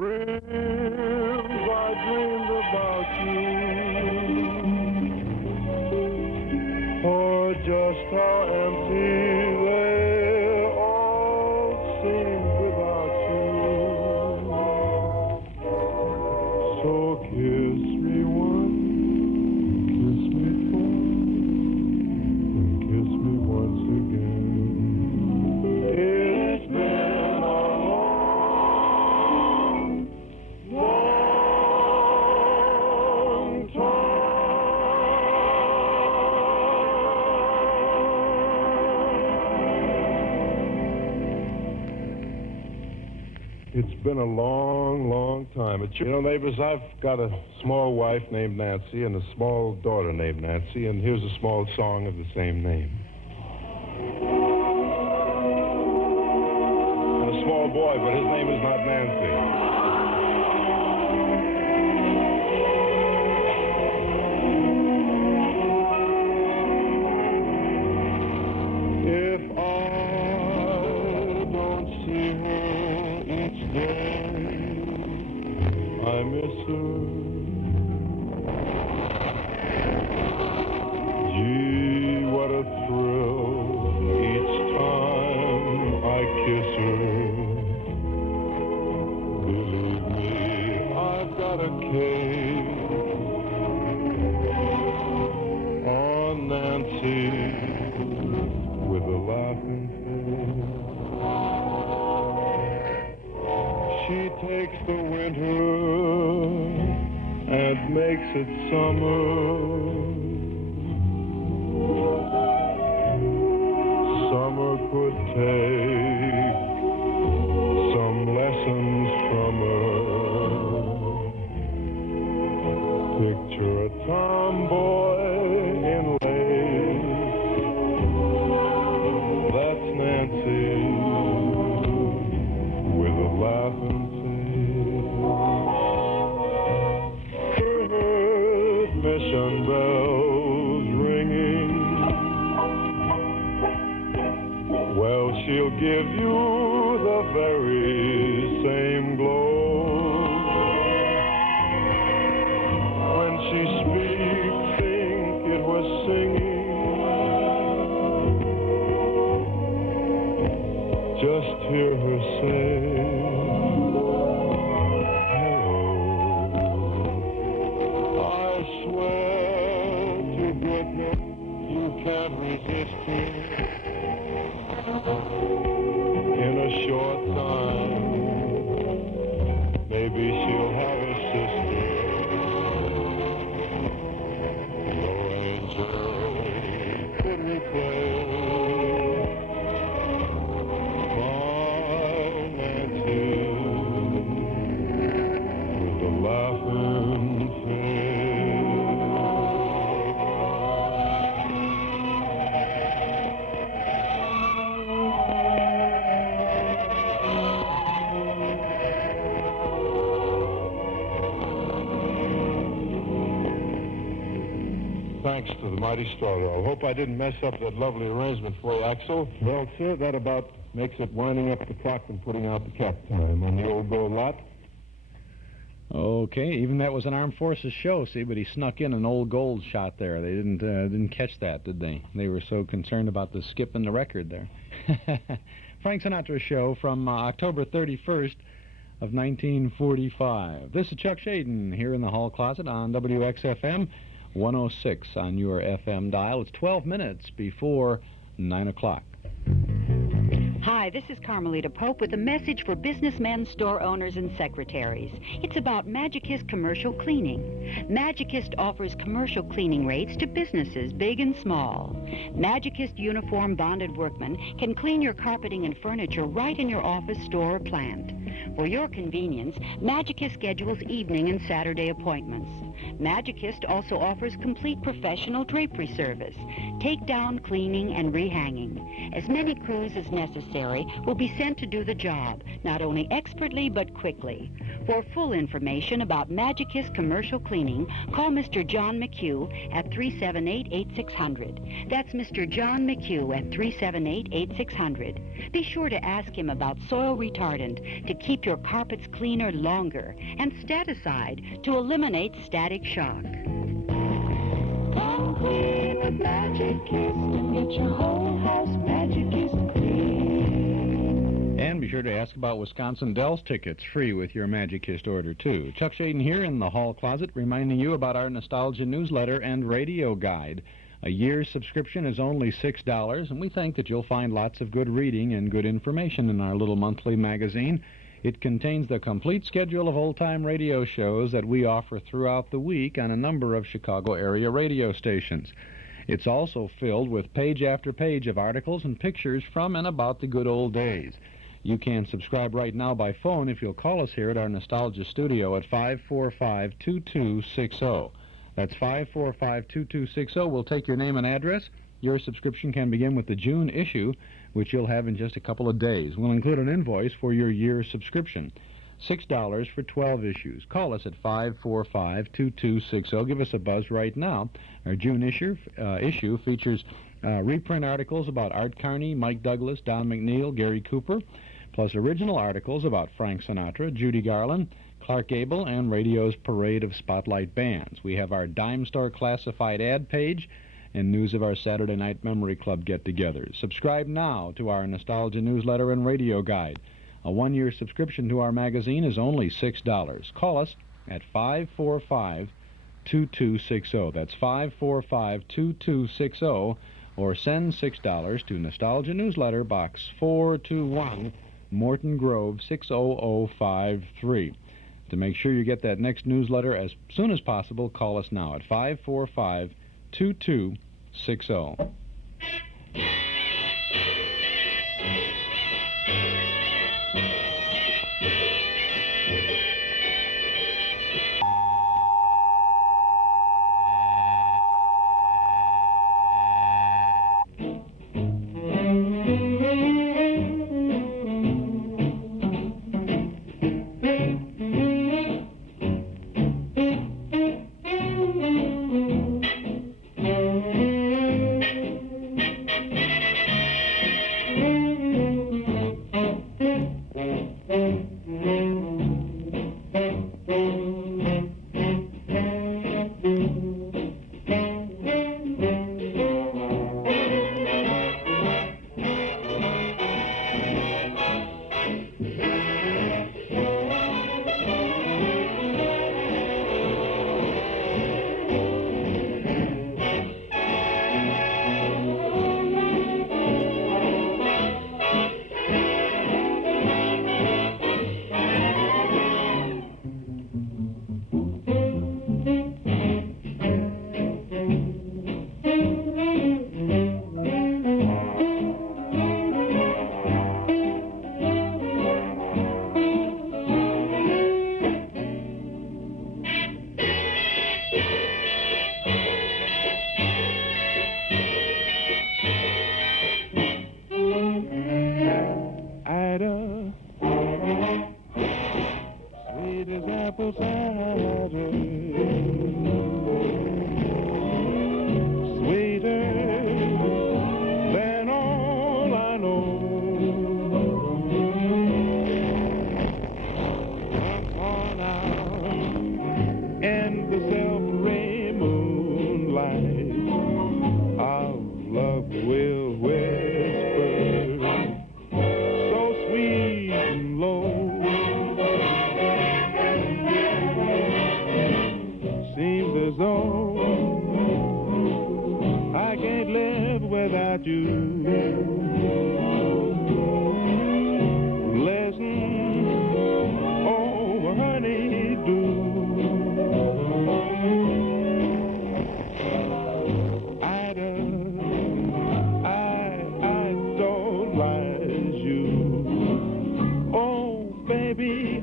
dreams I dreamed about you, oh, just how empty they all seem without you. So kiss me once, kiss me twice, and kiss me once again. It's been a long time. It's been a long, long time. You know, neighbors, I've got a small wife named Nancy and a small daughter named Nancy, and here's a small song of the same name. And a small boy, but his name is not Nancy. If I don't see her each day, I miss her. Gee, what a thrill each time I kiss her. Believe me, I've got a case on Nancy with a laughing face. She takes the winter and makes it summer. Summer could take some lessons from her. Picture a tomboy in lace. That's Nancy with a laughing face. Heard mission bells ringing. Well, she'll give you the very same glow. When she speaks, think it was singing. Just hear her say, hello. I swear to goodness, you can't resist me. In a short time, maybe she'll have a sister. No angel could replace my Nancy with a laughing face. Thanks to the mighty starter. I hope I didn't mess up that lovely arrangement for you, Axel. Well, sir, that about makes it winding up the clock and putting out the cap time on the old gold lot. Okay, even that was an Armed Forces show, see, but he snuck in an old gold shot there. They didn't catch that, did they? They were so concerned about the skip in the record there. Frank Sinatra show from October 31st of 1945. This is Chuck Shaden here in the hall closet on WXFM 106 on your FM dial. It's 12 minutes before 9 o'clock. Hi, this is Carmelita Pope with a message for businessmen, store owners, and secretaries. It's about Magicist Commercial Cleaning. Magicist offers commercial cleaning rates to businesses big and small. Magicist uniform bonded workmen can clean your carpeting and furniture right in your office, store, or plant. For your convenience, Magicist schedules evening and Saturday appointments. Magicist also offers complete professional drapery service, take-down cleaning and rehanging. As many crews as necessary will be sent to do the job, not only expertly but quickly. For full information about Magicist commercial cleaning, call Mr. John McHugh at 378-8600. That's Mr. John McHugh at 378-8600. Be sure to ask him about soil retardant to keep your carpets cleaner longer and Staticide to eliminate static shock. Come clean with Magicist and get your whole house Magicist clean. And be sure to ask about Wisconsin Dells tickets, free with your Magicist order, too. Chuck Shaden here in the hall closet, reminding you about our Nostalgia newsletter and radio guide. A year's subscription is only $6, and we think that you'll find lots of good reading and good information in our little monthly magazine. It contains the complete schedule of old-time radio shows that we offer throughout the week on a number of Chicago area radio stations. It's also filled with page after page of articles and pictures from and about the good old days. You can subscribe right now by phone if you'll call us here at our Nostalgia studio at 545-2260. That's 545-2260. We'll take your name and address. Your subscription can begin with the June issue, which you'll have in just a couple of days. We'll include an invoice for your year's subscription. $6 for 12 issues. Call us at 545-2260. Give us a buzz right now. Our June issue features reprint articles about Art Carney, Mike Douglas, Don McNeil, Gary Cooper, plus original articles about Frank Sinatra, Judy Garland, Clark Gable, and radio's parade of spotlight bands. We have our Dime Store classified ad page and news of our Saturday Night Memory Club get-togethers. Subscribe now to our Nostalgia newsletter and radio guide. A one-year subscription to our magazine is only $6. Call us at 545-2260. That's 545-2260, or send $6 to Nostalgia Newsletter, Box 421, Morton Grove, 60053. To make sure you get that next newsletter as soon as possible, call us now at 545-2260.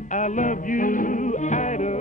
I love you, Ida.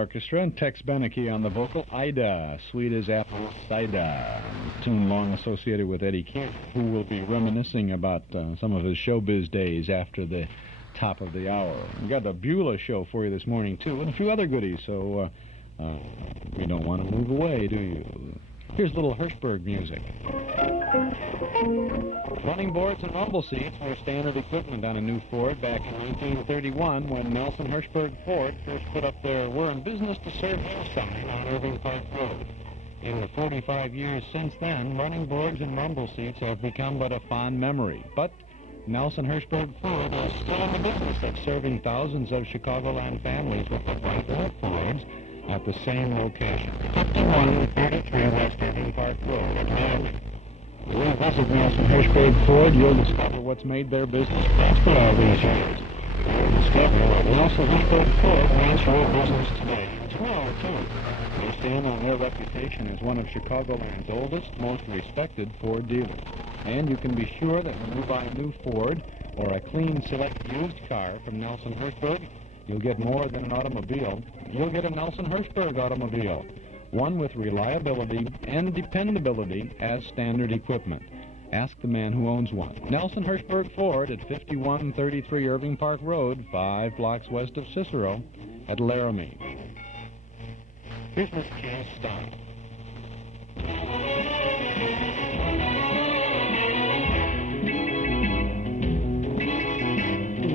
orchestra, and Tex Beneke on the vocal. Ida, sweet as apple cider, a tune long associated with Eddie King, who will be reminiscing about some of his showbiz days after the top of the hour. We got a Beulah show for you this morning, too, and a few other goodies, so you don't want to move away, do you? Here's a little Hirschberg music. Running boards and rumble seats were standard equipment on a new Ford back in 1931 when Nelson Hirschberg Ford first put up their "We're in business to serve you" sign on Irving Park Road. In the 45 years since then, running boards and rumble seats have become but a fond memory. But Nelson Hirschberg Ford is still in the business of serving thousands of Chicagoland families with the bright old Fords at the same location, 5133 West Irving Park Road at Miami. Visit Nelson Hirschberg Ford, you'll discover what's made their business prosper all these years. You'll discover what Nelson Hirschberg Ford wants your business today and tomorrow, too. They stand on their reputation as one of Chicagoland's oldest, most respected Ford dealers. And you can be sure that when you buy a new Ford or a clean, select used car from Nelson Hirschberg, you'll get more than an automobile. You'll get a Nelson Hirschberg automobile. One with reliability and dependability as standard equipment. Ask the man who owns one. Nelson Hirschberg Ford at 5133 Irving Park Road, 5 blocks west of Cicero at Laramie. Here's Miss Kay Stein.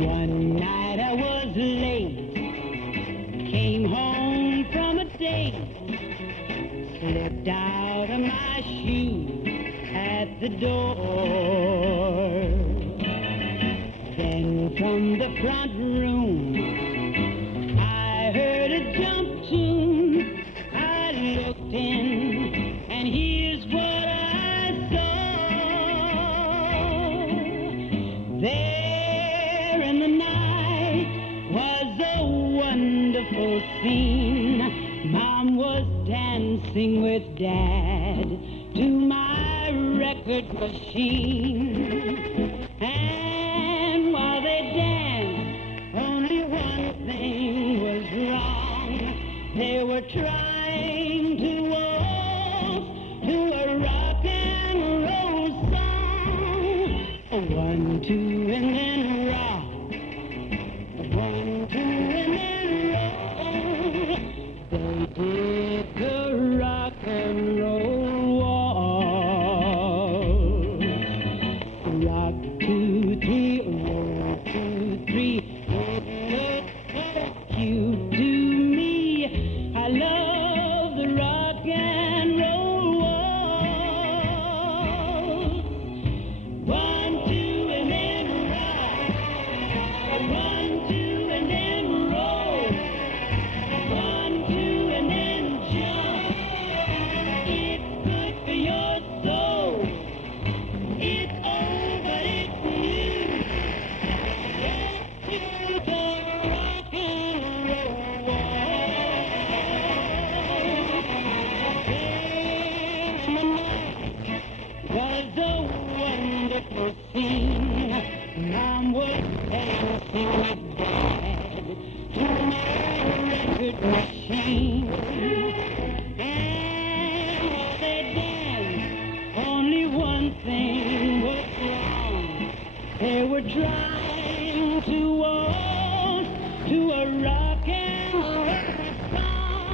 One night I was late, came home from a date, slipped out of my shoes at the door. Then from the front room I heard a jump tune. I looked in and here's what I saw. There in the night was a wonderful scene. Mom was dancing with Dad to my record machine. And while they danced, only one thing was wrong. They were trying to waltz to a rock and roll song. 1, 2, and then rock. 1, 2, and then roll. They did the rock and roll waltz. Rock, 2, 3, roll, 2, 3. It looked so cute to me. I love the rock and roll waltz. 1, 2, and then rock. 1, 2, and then roll. 1, 2, and then jump. It's good for your soul. It's old, but it's new. Let's do the rock and roll waltz. Was a wonderful scene. Mom was dancing with Dad to my record machine. And while they danced, only one thing was wrong. They were trying to waltz to a rock and roll song.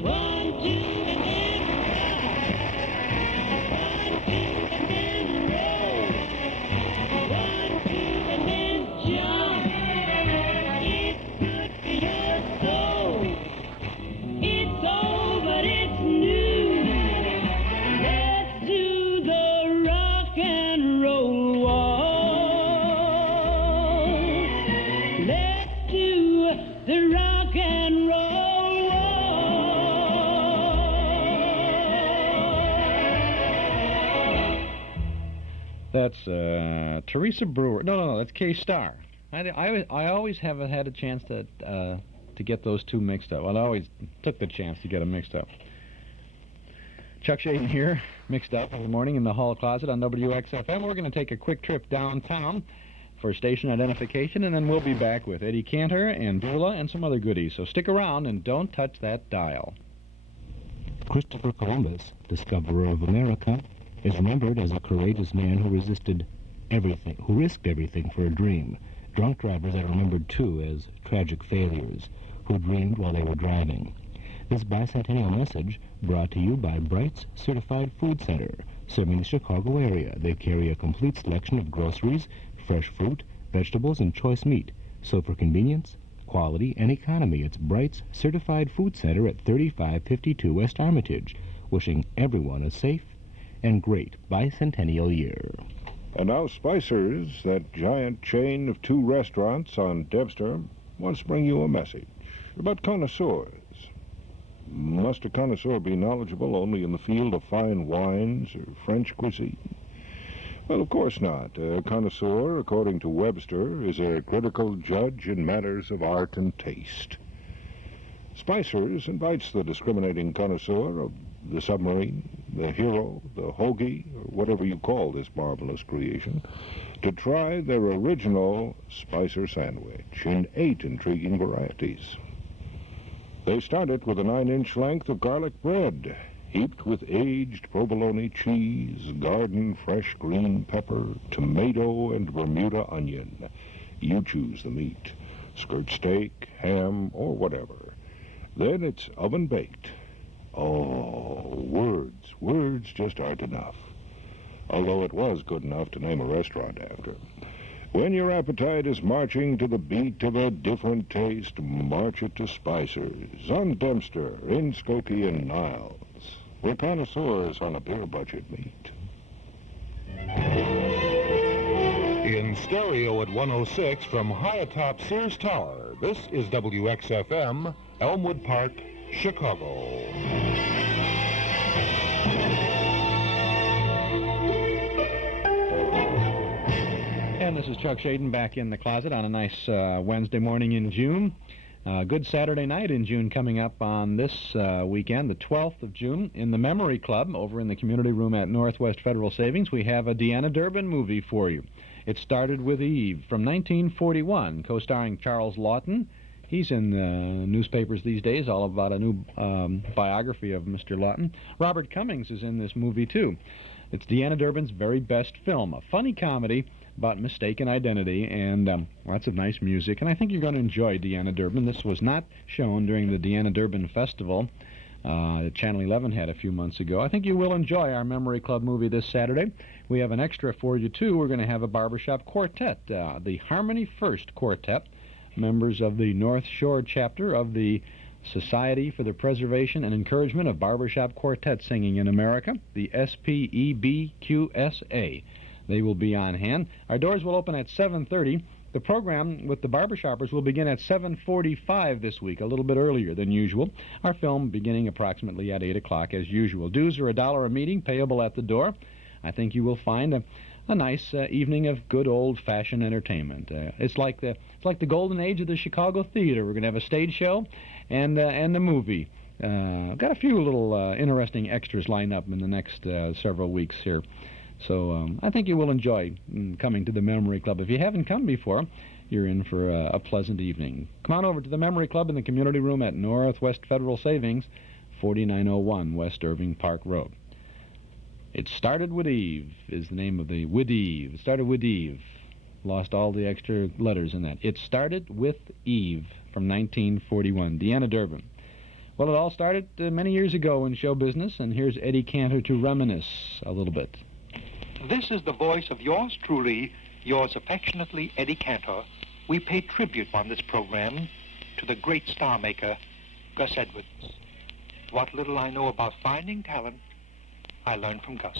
1, 2, and then rock. 1, 2, and then roll. 1, 2, and then jump. It's good for your soul. It's old, but it's new. Let's do the rock and roll waltz. Let's do the rock and roll waltz. That's Teresa Brewer. No, that's Kay Starr. I always have had a chance to get those two mixed up. Well, I always took the chance to get them mixed up. Chuck Shaden here, mixed up in the morning in the hall closet on WXFM. We're going to take a quick trip downtown for station identification, and then we'll be back with Eddie Cantor and Beulah and some other goodies. So stick around and don't touch that dial. Christopher Columbus, discoverer of America, is remembered as a courageous man who risked everything for a dream. Drunk drivers are remembered, too, as tragic failures who dreamed while they were driving. This bicentennial message brought to you by Bright's Certified Food Center, serving the Chicago area. They carry a complete selection of groceries, fresh fruit, vegetables, and choice meat. So for convenience, quality, and economy, it's Bright's Certified Food Center at 3552 West Armitage, wishing everyone a safe and great bicentennial year. And now Spicer's, that giant chain of 2 restaurants on Debster, wants to bring you a message about connoisseurs. Must a connoisseur be knowledgeable only in the field of fine wines or French cuisine? Well, of course not. A connoisseur, according to Webster, is a critical judge in matters of art and taste. Spicer's invites the discriminating connoisseur of the submarine, the hero, the hoagie, or whatever you call this marvelous creation, to try their original Spicer sandwich in 8 intriguing varieties. They start it with a 9-inch length of garlic bread, heaped with aged provolone cheese, garden fresh green pepper, tomato, and Bermuda onion. You choose the meat, skirt steak, ham, or whatever. Then it's oven-baked. Oh, words just aren't enough. Although it was good enough to name a restaurant after. When your appetite is marching to the beat of a different taste, march it to Spicer's on Dempster, in Skokie and Niles, where connoisseurs on a beer budget meet. In stereo at 106 from high atop Sears Tower, this is WXFM, Elmwood Park, Chicago. And this is Chuck Shaden back in the closet on a nice Wednesday morning in June. Good Saturday night in June coming up on this weekend, the 12th of June, in the Memory Club over in the community room at Northwest Federal Savings. We have a Deanna Durbin movie for you. It Started with Eve from 1941, co-starring Charles Lawton. He's in the newspapers these days, all about a new biography of Mr. Lawton. Robert Cummings is in this movie, too. It's Deanna Durbin's very best film, a funny comedy about mistaken identity and lots of nice music. And I think you're going to enjoy Deanna Durbin. This was not shown during the Deanna Durbin Festival that Channel 11 had a few months ago. I think you will enjoy our Memory Club movie this Saturday. We have an extra for you, too. We're going to have a barbershop quartet, the Harmony First Quartet, members of the North Shore chapter of the Society for the Preservation and Encouragement of Barbershop Quartet Singing in America, the SPEBQSA. They will be on hand. Our doors will open at 7:30. The program with the barbershoppers will begin at 7:45 this week, a little bit earlier than usual. Our film beginning approximately at 8 o'clock as usual. Dues are $1 a meeting, payable at the door. I think you will find a nice evening of good old-fashioned entertainment. It's like the golden age of the Chicago theater. We're going to have a stage show and the movie. Got a few little interesting extras lined up in the next several weeks here. So I think you will enjoy coming to the Memory Club. If you haven't come before, you're in for a pleasant evening. Come on over to the Memory Club in the community room at Northwest Federal Savings, 4901 West Irving Park Road. It Started with Eve is the name of the with Eve. It Started with Eve. Lost all the extra letters in that. It Started with Eve from 1941. Deanna Durbin. Well, it all started many years ago in show business, and here's Eddie Cantor to reminisce a little bit. This is the voice of yours truly, yours affectionately, Eddie Cantor. We pay tribute on this program to the great star maker, Gus Edwards. What little I know about finding talent, I learned from Gus.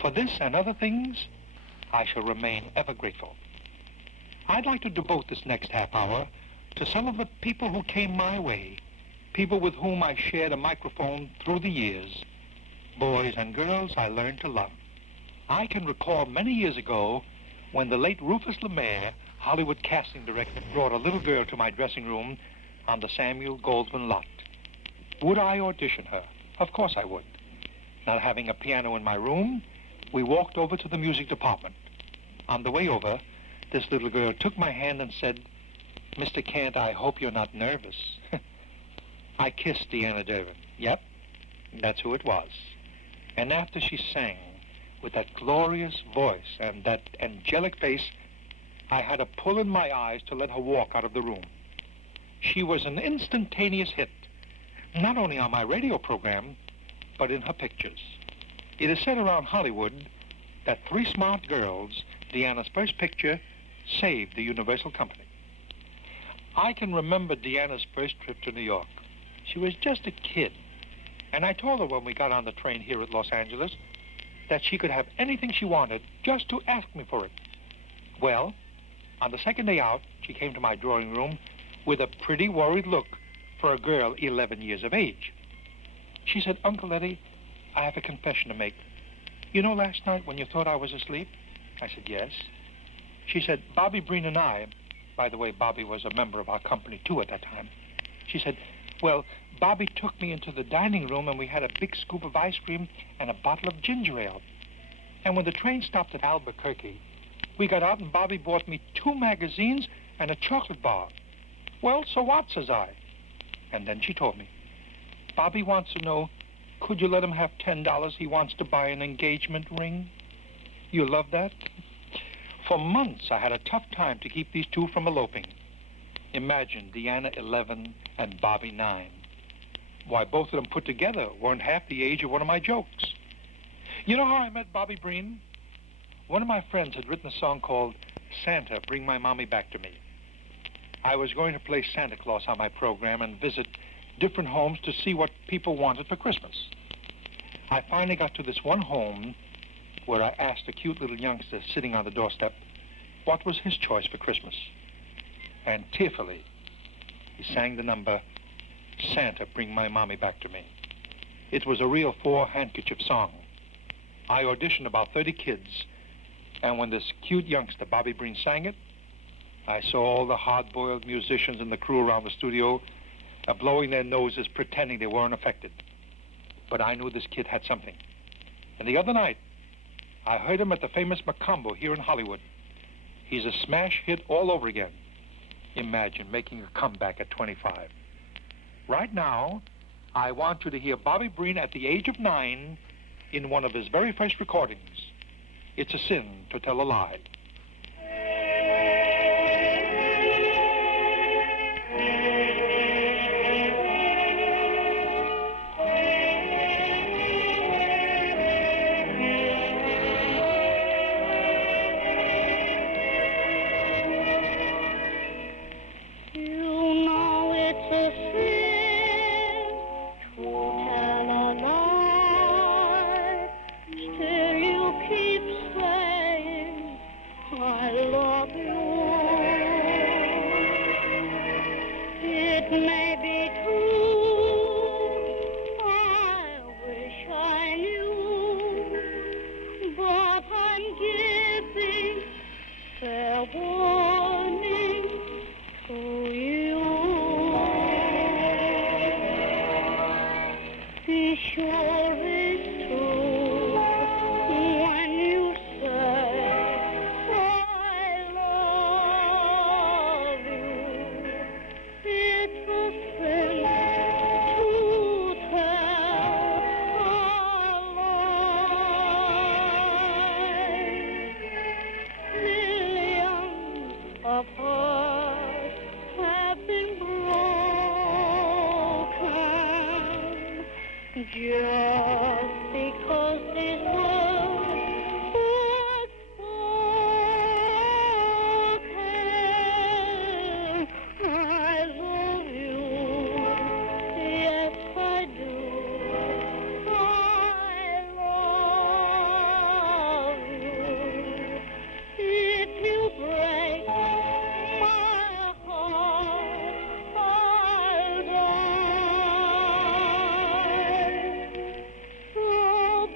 For this and other things, I shall remain ever grateful. I'd like to devote this next half hour to some of the people who came my way, people with whom I shared a microphone through the years, boys and girls I learned to love. I can recall many years ago when the late Rufus LeMaire, Hollywood casting director, brought a little girl to my dressing room on the Samuel Goldwyn lot. Would I audition her? Of course I would. Not having a piano in my room, we walked over to the music department. On the way over, this little girl took my hand and said, "Mr. Cant, I hope you're not nervous." I kissed Deanna Durbin. Yep, that's who it was. And after she sang with that glorious voice and that angelic face, I had a pull in my eyes to let her walk out of the room. She was an instantaneous hit, not only on my radio program, but in her pictures. It is said around Hollywood that Three Smart Girls, Deanna's first picture, saved the Universal Company. I can remember Deanna's first trip to New York. She was just a kid, and I told her when we got on the train here at Los Angeles that she could have anything she wanted just to ask me for it. Well, on the second day out, she came to my drawing room with a pretty worried look for a girl 11 years of age. She said, "Uncle Eddie, I have a confession to make. You know last night when you thought I was asleep?" I said, "Yes." She said, "Bobby Breen and I," by the way, Bobby was a member of our company too at that time. She said, "Well, Bobby took me into the dining room and we had a big scoop of ice cream and a bottle of ginger ale. And when the train stopped at Albuquerque, we got out and Bobby bought me 2 magazines and a chocolate bar. Well, so what, says I. And then she told me, Bobby wants to know, could you let him have $10? He wants to buy an engagement ring. You love that?" For months, I had a tough time to keep these two from eloping. Imagine Deanna 11 and Bobby 9. Why, both of them put together weren't half the age of one of my jokes. You know how I met Bobby Breen? One of my friends had written a song called "Santa, Bring My Mommy Back to Me." I was going to play Santa Claus on my program and visit different homes to see what people wanted for Christmas. I finally got to this one home where I asked a cute little youngster sitting on the doorstep what was his choice for Christmas. And tearfully, he sang the number, "Santa, Bring My Mommy Back to Me." It was a real 4-handkerchief song. I auditioned about 30 kids, and when this cute youngster, Bobby Breen, sang it, I saw all the hard-boiled musicians in the crew around the studio blowing their noses, pretending they weren't affected. But I knew this kid had something. And the other night, I heard him at the famous Macombo here in Hollywood. He's a smash hit all over again. Imagine making a comeback at 25. Right now, I want you to hear Bobby Breen at the age of 9 in one of his very first recordings. It's a sin to tell a lie. Oh,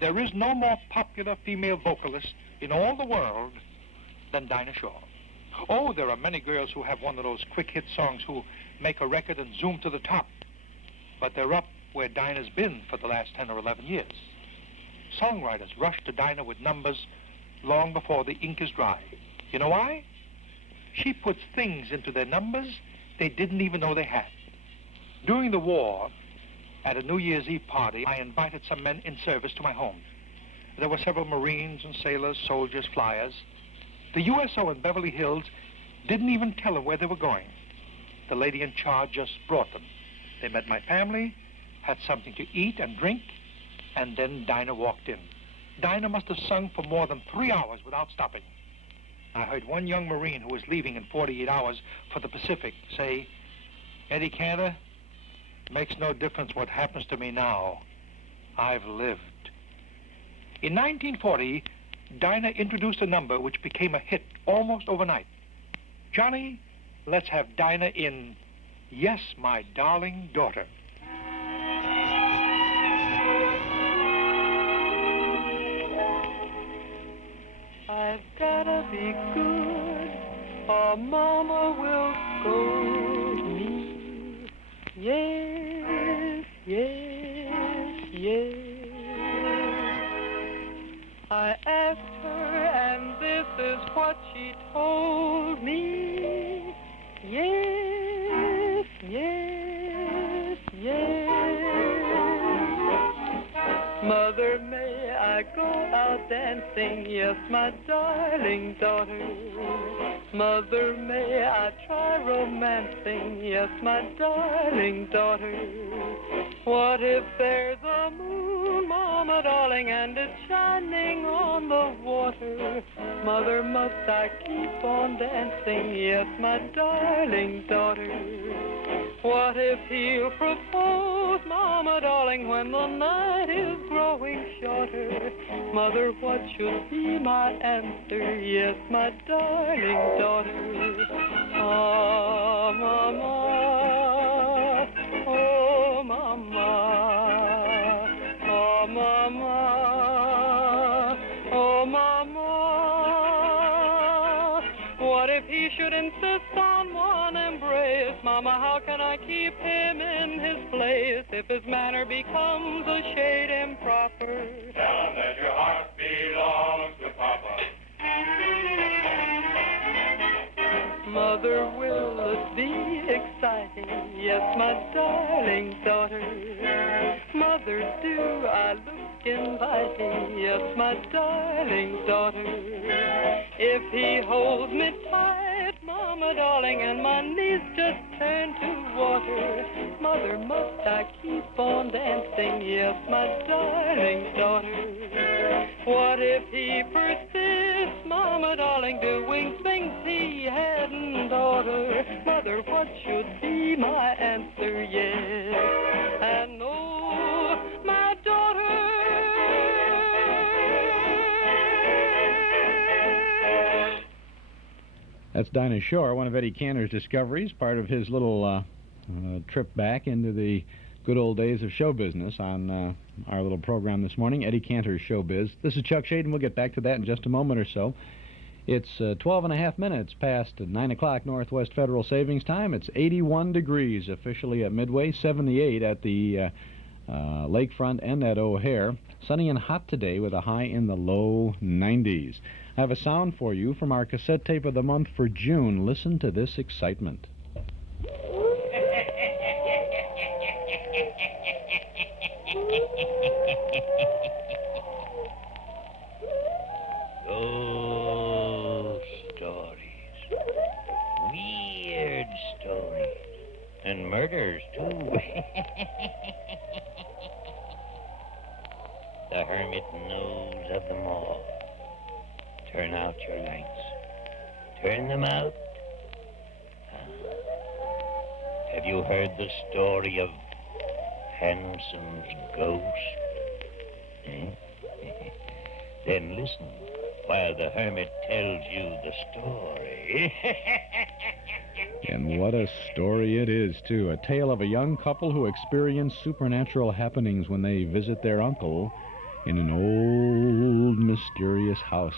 there is no more popular female vocalist in all the world than Dinah Shore. Oh, there are many girls who have one of those quick hit songs who make a record and zoom to the top. But they're up where Dinah's been for the last 10 or 11 years. Songwriters rush to Dinah with numbers long before the ink is dry. You know why? She puts things into their numbers they didn't even know they had. During the war, at a New Year's Eve party, I invited some men in service to my home. There were several Marines and sailors, soldiers, flyers. The USO in Beverly Hills didn't even tell them where they were going. The lady in charge just brought them. They met my family, had something to eat and drink, and then Dinah walked in. Dinah must have sung for more than 3 hours without stopping. I heard one young Marine who was leaving in 48 hours for the Pacific say, "Eddie Cantor, makes no difference what happens to me now. I've lived." In 1940, Dinah introduced a number which became a hit almost overnight. Johnny, let's have Dinah in Yes, My Darling Daughter. I've gotta be good, or Mama will scold me. Yes, yes, yes. I asked her, and this is what she told me. Yes, yes, yes. Mother, may I go out dancing? Yes, my darling daughter. Mother, may I try romancing? Yes, my darling daughter. What if there's a moon, Mama darling, and it's shining on the water? Mother, must I keep on dancing? Yes, my darling daughter. What if he'll propose, Mama darling, when the night is growing shorter? Mother, what should be my answer? Yes, my darling daughter. Oh, Mama, oh, Mama, oh, Mama, oh, Mama. What if he should insist on one embrace? Mama, how can I keep him in his place if his manner becomes a shade improper? Tell him that your heart belongs to Papa. Mother, will it be exciting? Yes, my darling daughter. Mother, do I look inviting? Yes, my darling daughter. If he holds me tight, Mama darling, and my knees just turn to water, Mother, must I keep on dancing? Yes, my darling daughter. What if he persists, Mama darling, doing things he hadn't ordered? Mother, what should be my answer? Yes, and no, my daughter. That's Dinah Shore, one of Eddie Cantor's discoveries, part of his little trip back into the good old days of show business on our little program this morning, Eddie Cantor's Showbiz. This is Chuck Shade, and we'll get back to that in just a moment or so. It's 12 and a half minutes past 9 o'clock Northwest Federal Savings Time. It's 81 degrees officially at Midway, 78 at the lakefront and at O'Hare. Sunny and hot today with a high in the low 90s. I have a sound for you from our cassette tape of the month for June. Listen to this excitement. Ghost stories. Weird stories. And murders, too. The hermit knows of them all. Turn out your lights. Turn them out. Have you heard the story of Handsome's ghost? Eh? Then listen while the hermit tells you the story. And what a story it is, too. A tale of a young couple who experience supernatural happenings when they visit their uncle in an old mysterious house.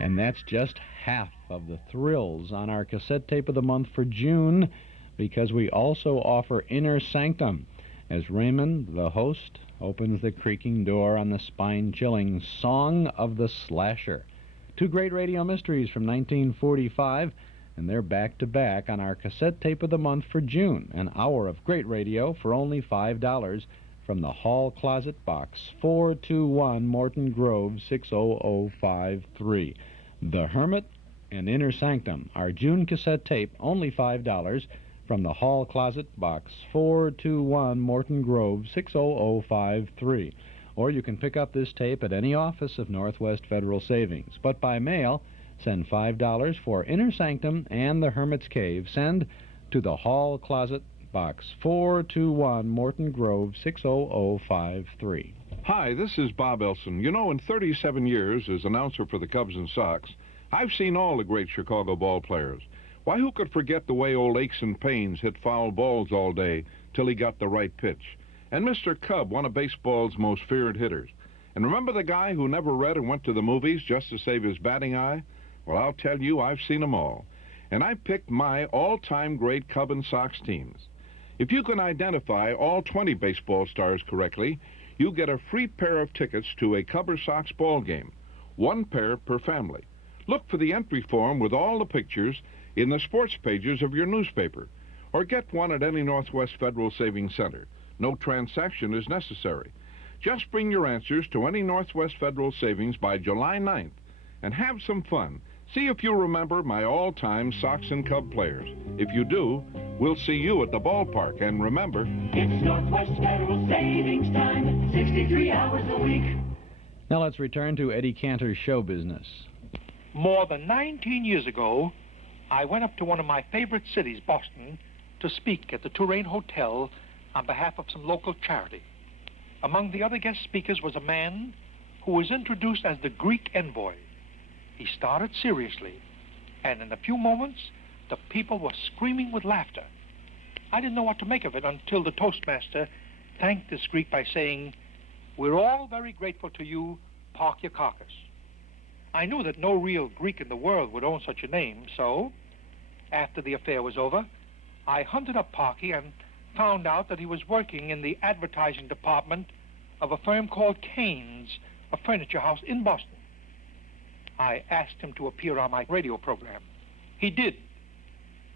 And that's just half of the thrills on our cassette tape of the month for June, because we also offer Inner Sanctum, as Raymond, the host, opens the creaking door on the spine-chilling Song of the Slasher. Two great radio mysteries from 1945, and they're back-to-back on our cassette tape of the month for June. An hour of great radio for only $5 from the Hall Closet Box, 421 Morton Grove, 60053. The Hermit and Inner Sanctum, our June cassette tape, only $5 from the Hall Closet Box, 421 Morton Grove, 60053. Or you can pick up this tape at any office of Northwest Federal Savings. But by mail, send $5 for Inner Sanctum and The Hermit's Cave. Send to the Hall Closet Box, 421 Morton Grove, 60053. Hi, this is Bob Elson. You know, in 37 years as announcer for the Cubs and Sox, I've seen all the great Chicago ball players. Why, who could forget the way old Aches and Pains hit foul balls all day till he got the right pitch? And Mr. Cub, one of baseball's most feared hitters. And remember the guy who never read and went to the movies just to save his batting eye? Well, I'll tell you, I've seen them all. And I picked my all-time great Cub and Sox teams. If you can identify all 20 baseball stars correctly, you get a free pair of tickets to a Cub or Sox ball game. One pair per family. Look for the entry form with all the pictures in the sports pages of your newspaper, or get one at any Northwest Federal Savings Center. No transaction is necessary. Just bring your answers to any Northwest Federal Savings by July 9th and have some fun. See if you remember my all-time Sox and Cub players. If you do, we'll see you at the ballpark. And remember, it's Northwest Federal Savings Time, 63 hours a week. Now let's return to Eddie Cantor's show business. More than 19 years ago, I went up to one of my favorite cities, Boston, to speak at the Touraine Hotel on behalf of some local charity. Among the other guest speakers was a man who was introduced as the Greek envoy. He started seriously, and in a few moments, the people were screaming with laughter. I didn't know what to make of it until the Toastmaster thanked this Greek by saying, "We're all very grateful to you, Park your carcass." I knew that no real Greek in the world would own such a name, so after the affair was over, I hunted up Parky and found out that he was working in the advertising department of a firm called Cain's, a furniture house in Boston. I asked him to appear on my radio program. He did,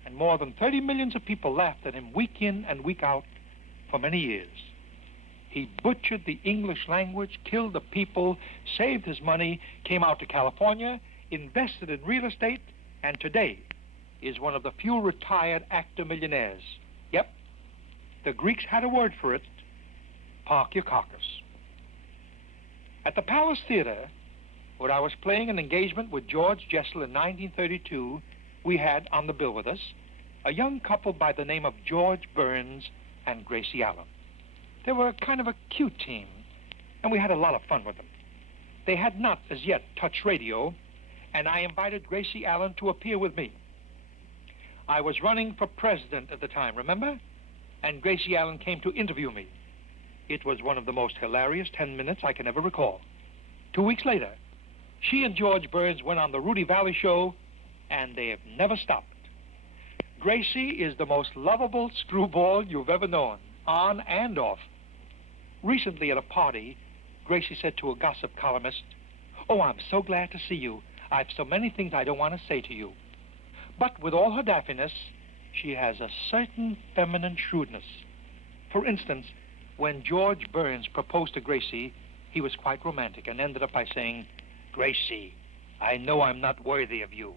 and more than 30 millions of people laughed at him week in and week out for many years. He butchered the English language, killed the people, saved his money, came out to California, invested in real estate, and today is one of the few retired actor millionaires. Yep, the Greeks had a word for it: park your carcass. At the Palace Theater, where I was playing an engagement with George Jessel in 1932, we had on the bill with us a young couple by the name of George Burns and Gracie Allen. They were kind of a cute team, and we had a lot of fun with them. They had not as yet touched radio, and I invited Gracie Allen to appear with me. I was running for president at the time, remember? And Gracie Allen came to interview me. It was one of the most hilarious 10 minutes I can ever recall. 2 weeks later, she and George Burns went on the Rudy Valley show, and they have never stopped. Gracie is the most lovable screwball you've ever known, on and off. Recently at a party, Gracie said to a gossip columnist, "Oh, I'm so glad to see you. I've so many things I don't want to say to you." But with all her daffiness, she has a certain feminine shrewdness. For instance, when George Burns proposed to Gracie, he was quite romantic and ended up by saying, "Gracie, I know I'm not worthy of you."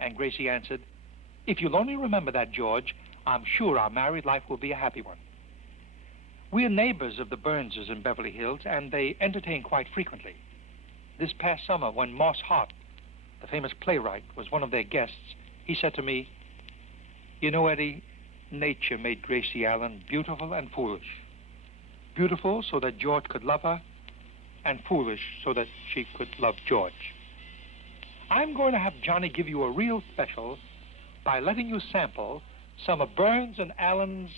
And Gracie answered, "If you'll only remember that, George, I'm sure our married life will be a happy one." We're neighbors of the Burnses in Beverly Hills, and they entertain quite frequently. This past summer, when Moss Hart, the famous playwright, was one of their guests, he said to me, "You know, Eddie, nature made Gracie Allen beautiful and foolish. Beautiful so that George could love her, and foolish so that she could love George." I'm going to have Johnny give you a real special by letting you sample some of Burns and Allen's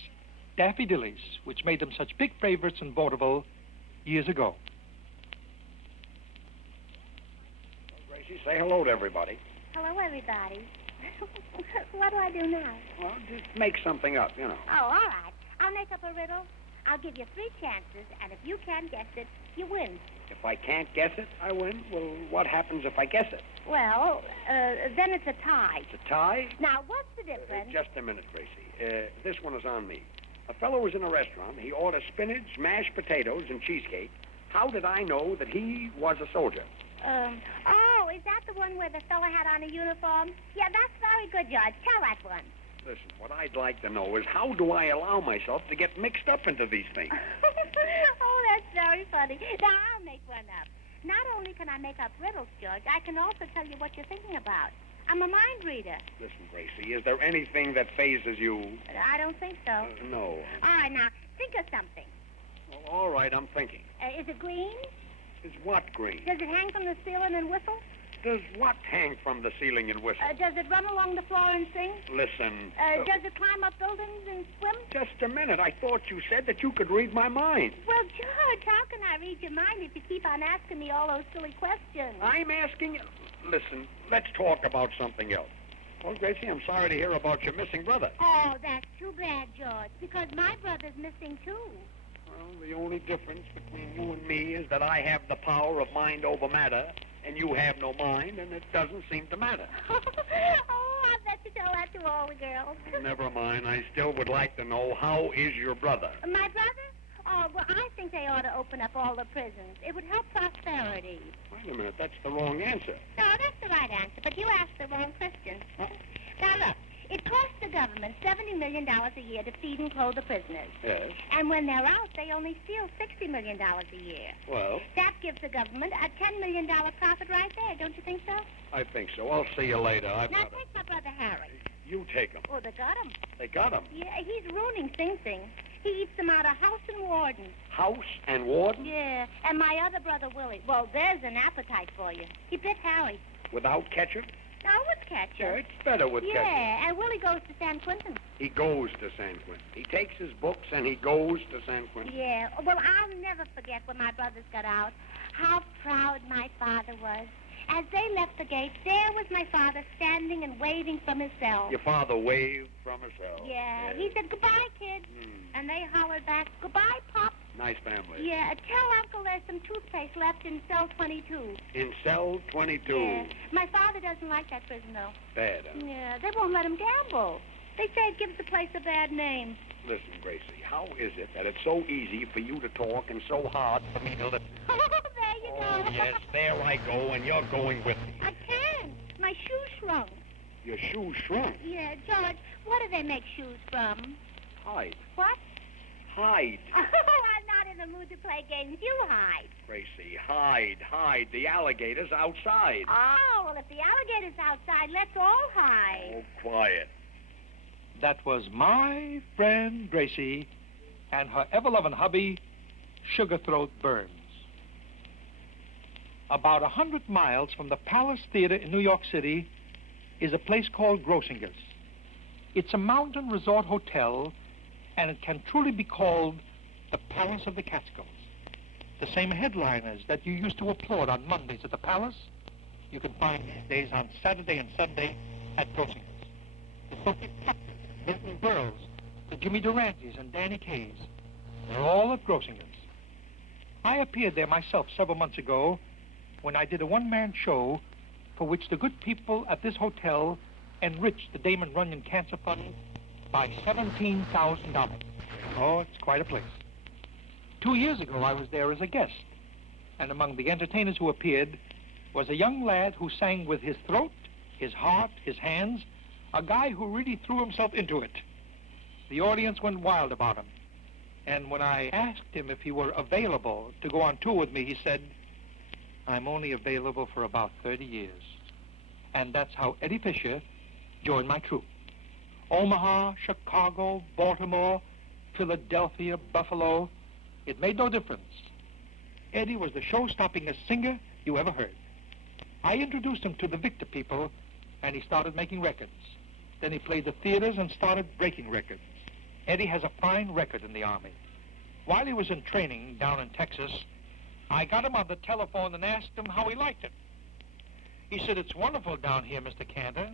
daffodillies, which made them such big favorites in vaudeville years ago. Gracie. Say hello to everybody. Hello, everybody. What do I do now? Well, just make something up, you know. Oh, all right. I'll make up a riddle. I'll give you 3 chances, and if you can't guess it, you win. If I can't guess it, I win. Well, what happens if I guess it? Well, then it's a tie. It's a tie? Now, what's the difference? Just a minute, Gracie. This one is on me. A fellow was in a restaurant. He ordered spinach, mashed potatoes, and cheesecake. How did I know that he was a soldier? Oh, is that the one where the fella had on a uniform? Yeah, that's very good, George. Tell that one. Listen, what I'd like to know is how do I allow myself to get mixed up into these things? Oh, that's very funny. Now, I'll make one up. Not only can I make up riddles, George, I can also tell you what you're thinking about. I'm a mind reader. Listen, Gracie, is there anything that phases you? I don't think so. No. All right, now, think of something. Well, all right, I'm thinking. Is it green? Is what green? Does it hang from the ceiling and whistle? Does what hang from the ceiling and whistle? Does it run along the floor and sing? Listen. Does it climb up buildings and swim? Just a minute. I thought you said that you could read my mind. Well, George, how can I read your mind if you keep on asking me all those silly questions? I'm asking you. Listen, let's talk about something else. Well, Gracie, I'm sorry to hear about your missing brother. Oh, that's too bad, George, because my brother's missing, too. Well, the only difference between you and me is that I have the power of mind over matter, and you have no mind, and it doesn't seem to matter. Oh, I bet you tell that to all the girls. Never mind. I still would like to know, how is your brother? My brother? Oh, well, I think they ought to open up all the prisons. It would help prosperity. Wait a minute. That's the wrong answer. No, that's the right answer, but you asked the wrong question. Now, look. It costs the government $70 million a year to feed and clothe the prisoners. Yes. And when they're out, they only steal $60 million a year. Well? That gives the government a $10 million profit right there. Don't you think so? I think so. I'll see you later. Now, take my brother Harry. You take him. Oh, they got him. They got him? Yeah, he's ruining Sing Sing. He eats them out of House and Warden. House and Warden? Yeah, and my other brother Willie. Well, there's an appetite for you. He bit Harry. Without ketchup? No, with ketchup. Yeah, it's better with ketchup. Yeah, and Willie goes to San Quentin. He goes to San Quentin. He takes his books and he goes to San Quentin. Yeah, well, I'll never forget when my brothers got out, how proud my father was. As they left the gate, there was my father standing and waving from his cell. Your father waved from his cell. Yeah, he said, goodbye, kids. And they hollered back, goodbye, Pop. Nice family. Yeah, tell Uncle there's some toothpaste left in cell 22. In cell 22? Yeah. My father doesn't like that prison, though. Bad, huh? Yeah, they won't let him gamble. They say it gives the place a bad name. Listen, Gracie, how is it that it's so easy for you to talk and so hard for me to listen? There you go. Oh, yes, there I go, and you're going with me. I can't. My shoes shrunk. Your shoes shrunk? Yeah, George, what do they make shoes from? Hide. What? Hide. I'm not in the mood to play games. You hide. Gracie, hide. The alligator's outside. Oh, well, if the alligator's outside, let's all hide. Oh, quiet. That was my friend Gracie and her ever-loving hubby, Sugarthroat Burns. About 100 miles from the Palace Theater in New York City is a place called Grossinger's. It's a mountain resort hotel, and it can truly be called the Palace of the Catskills. The same headliners that you used to applaud on Mondays at the Palace, you can find these days on Saturday and Sunday at Grossinger's. The Sophie Tuckers, Milton Berles, the Jimmy Durantes, and Danny Kaye's. They're all at Grossinger's. I appeared there myself several months ago when I did a one-man show for which the good people at this hotel enriched the Damon Runyon Cancer Fund by $17,000. Oh, it's quite a place. 2 years ago, I was there as a guest, and among the entertainers who appeared was a young lad who sang with his throat, his heart, his hands, a guy who really threw himself into it. The audience went wild about him, and when I asked him if he were available to go on tour with me, he said, I'm only available for about 30 years. And that's how Eddie Fisher joined my troupe. Omaha, Chicago, Baltimore, Philadelphia, Buffalo, it made no difference. Eddie was the show-stoppingest singer you ever heard. I introduced him to the Victor people, and he started making records. Then he played the theaters and started breaking records. Eddie has a fine record in the Army. While he was in training down in Texas, I got him on the telephone and asked him how he liked it. He said, it's wonderful down here, Mr. Cantor.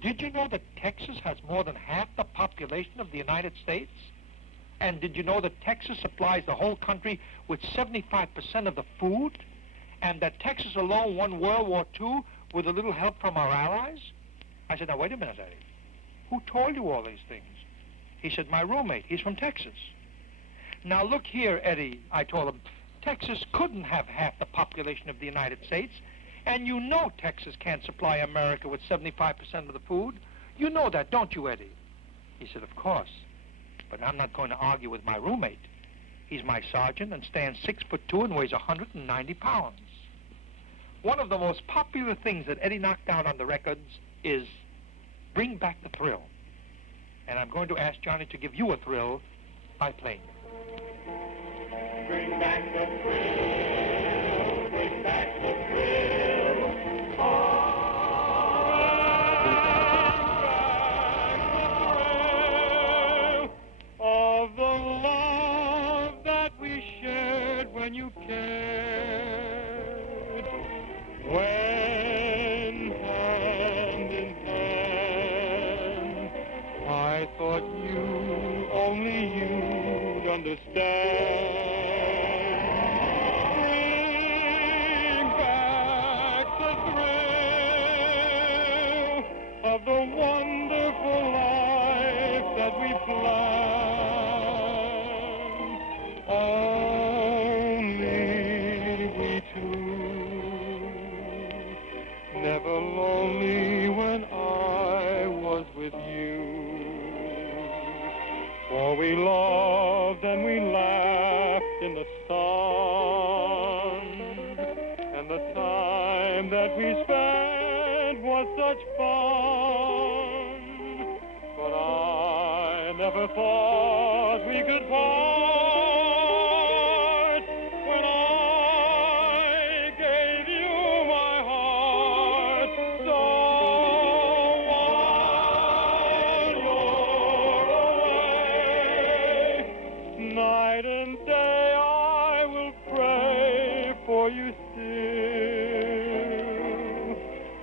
Did you know that Texas has more than half the population of the United States? And did you know that Texas supplies the whole country with 75% of the food? And that Texas alone won World War II with a little help from our allies? I said, now, wait a minute, Eddie. Who told you all these things? He said, my roommate. He's from Texas. Now, look here, Eddie, I told him. Texas couldn't have half the population of the United States. And you know Texas can't supply America with 75% of the food. You know that, don't you, Eddie? He said, of course. But I'm not going to argue with my roommate. He's my sergeant and stands 6'2" and weighs 190 pounds. One of the most popular things that Eddie knocked out on the records is Bring Back the Thrill. And I'm going to ask Johnny to give you a thrill by playing it. Bring back the thrill, bring back the thrill. Of the love that we shared when you cared, when hand in hand, I thought you, only you'd understand. Bring back the thrill of the wonderful life that we planned. Only we two, never lonely when I was with you. For we loved and we laughed in the sun, and the time that we spent was such fun. But I never thought we could part when I gave you my heart. So while you're away, night and day I will pray for you still.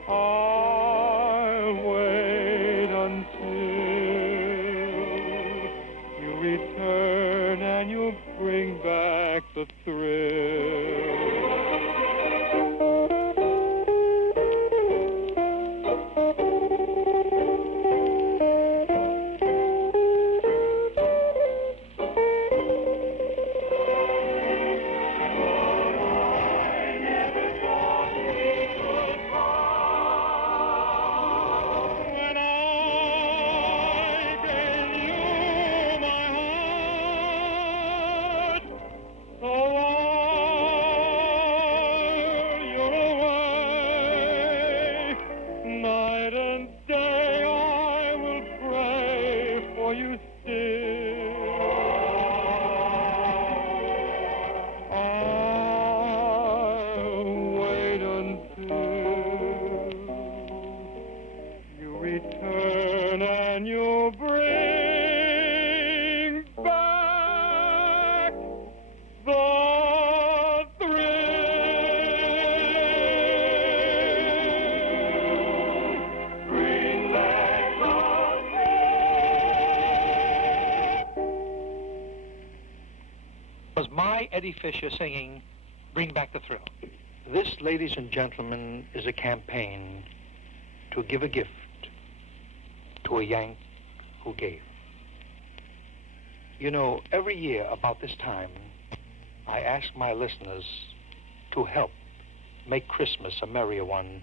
I'll wait until you return and you bring back the thrill. When I gave you my heart, so while you're away, night and day I will pray for you still. I'll wait until you return and you bring back the thrill. Bring back the Was my Eddie Fisher singing Bring Back the Thrill. This, ladies and gentlemen, is a campaign to give a gift to a Yank who gave. You know, every year about this time, I ask my listeners to help make Christmas a merrier one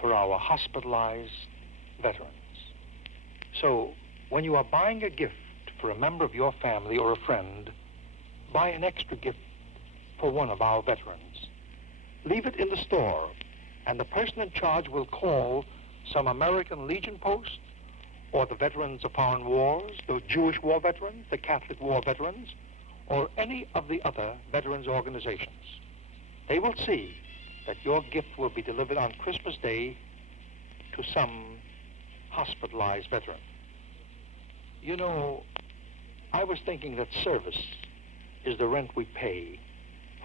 for our hospitalized veterans. So, when you are buying a gift for a member of your family or a friend, buy an extra gift for one of our veterans. Leave it in the store, and the person in charge will call some American Legion post, or the Veterans of Foreign Wars, the Jewish War Veterans, the Catholic War Veterans, or any of the other veterans organizations. They will see that your gift will be delivered on Christmas Day to some hospitalized veteran. You know, I was thinking that service is the rent we pay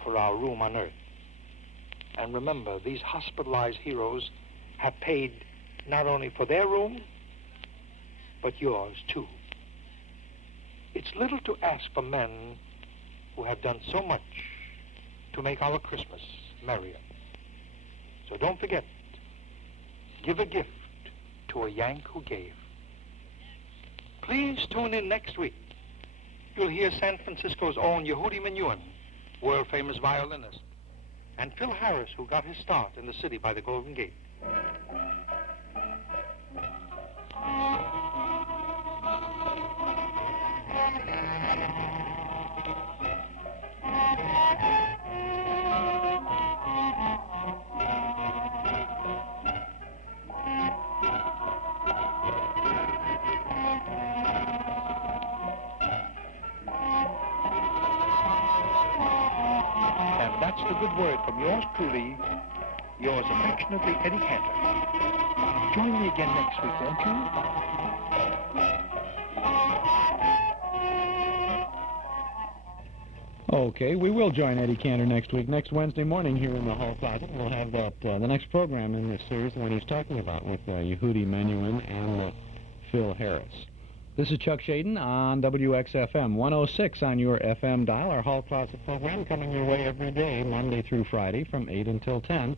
for our room on Earth. And remember, these hospitalized heroes have paid not only for their room, but yours too. It's little to ask for men who have done so much to make our Christmas merrier. So don't forget, give a gift to a Yank who gave. Please tune in next week. You'll hear San Francisco's own Yehudi Menuhin, world-famous violinist, and Phil Harris, who got his start in the city by the Golden Gate. And that's the good word from yours truly, yours affectionately, Eddie Cantor. Join me again next week, won't you? Okay, we will join Eddie Cantor next week, next Wednesday morning here in the Hall Closet. We'll have that the next program in this series, the one he's talking about, with Yehudi Menuhin and Phil Harris. This is Chuck Shaden on WXFM 106 on your FM dial. Our Hall Closet program coming your way every day, Monday through Friday, from 8 until 10,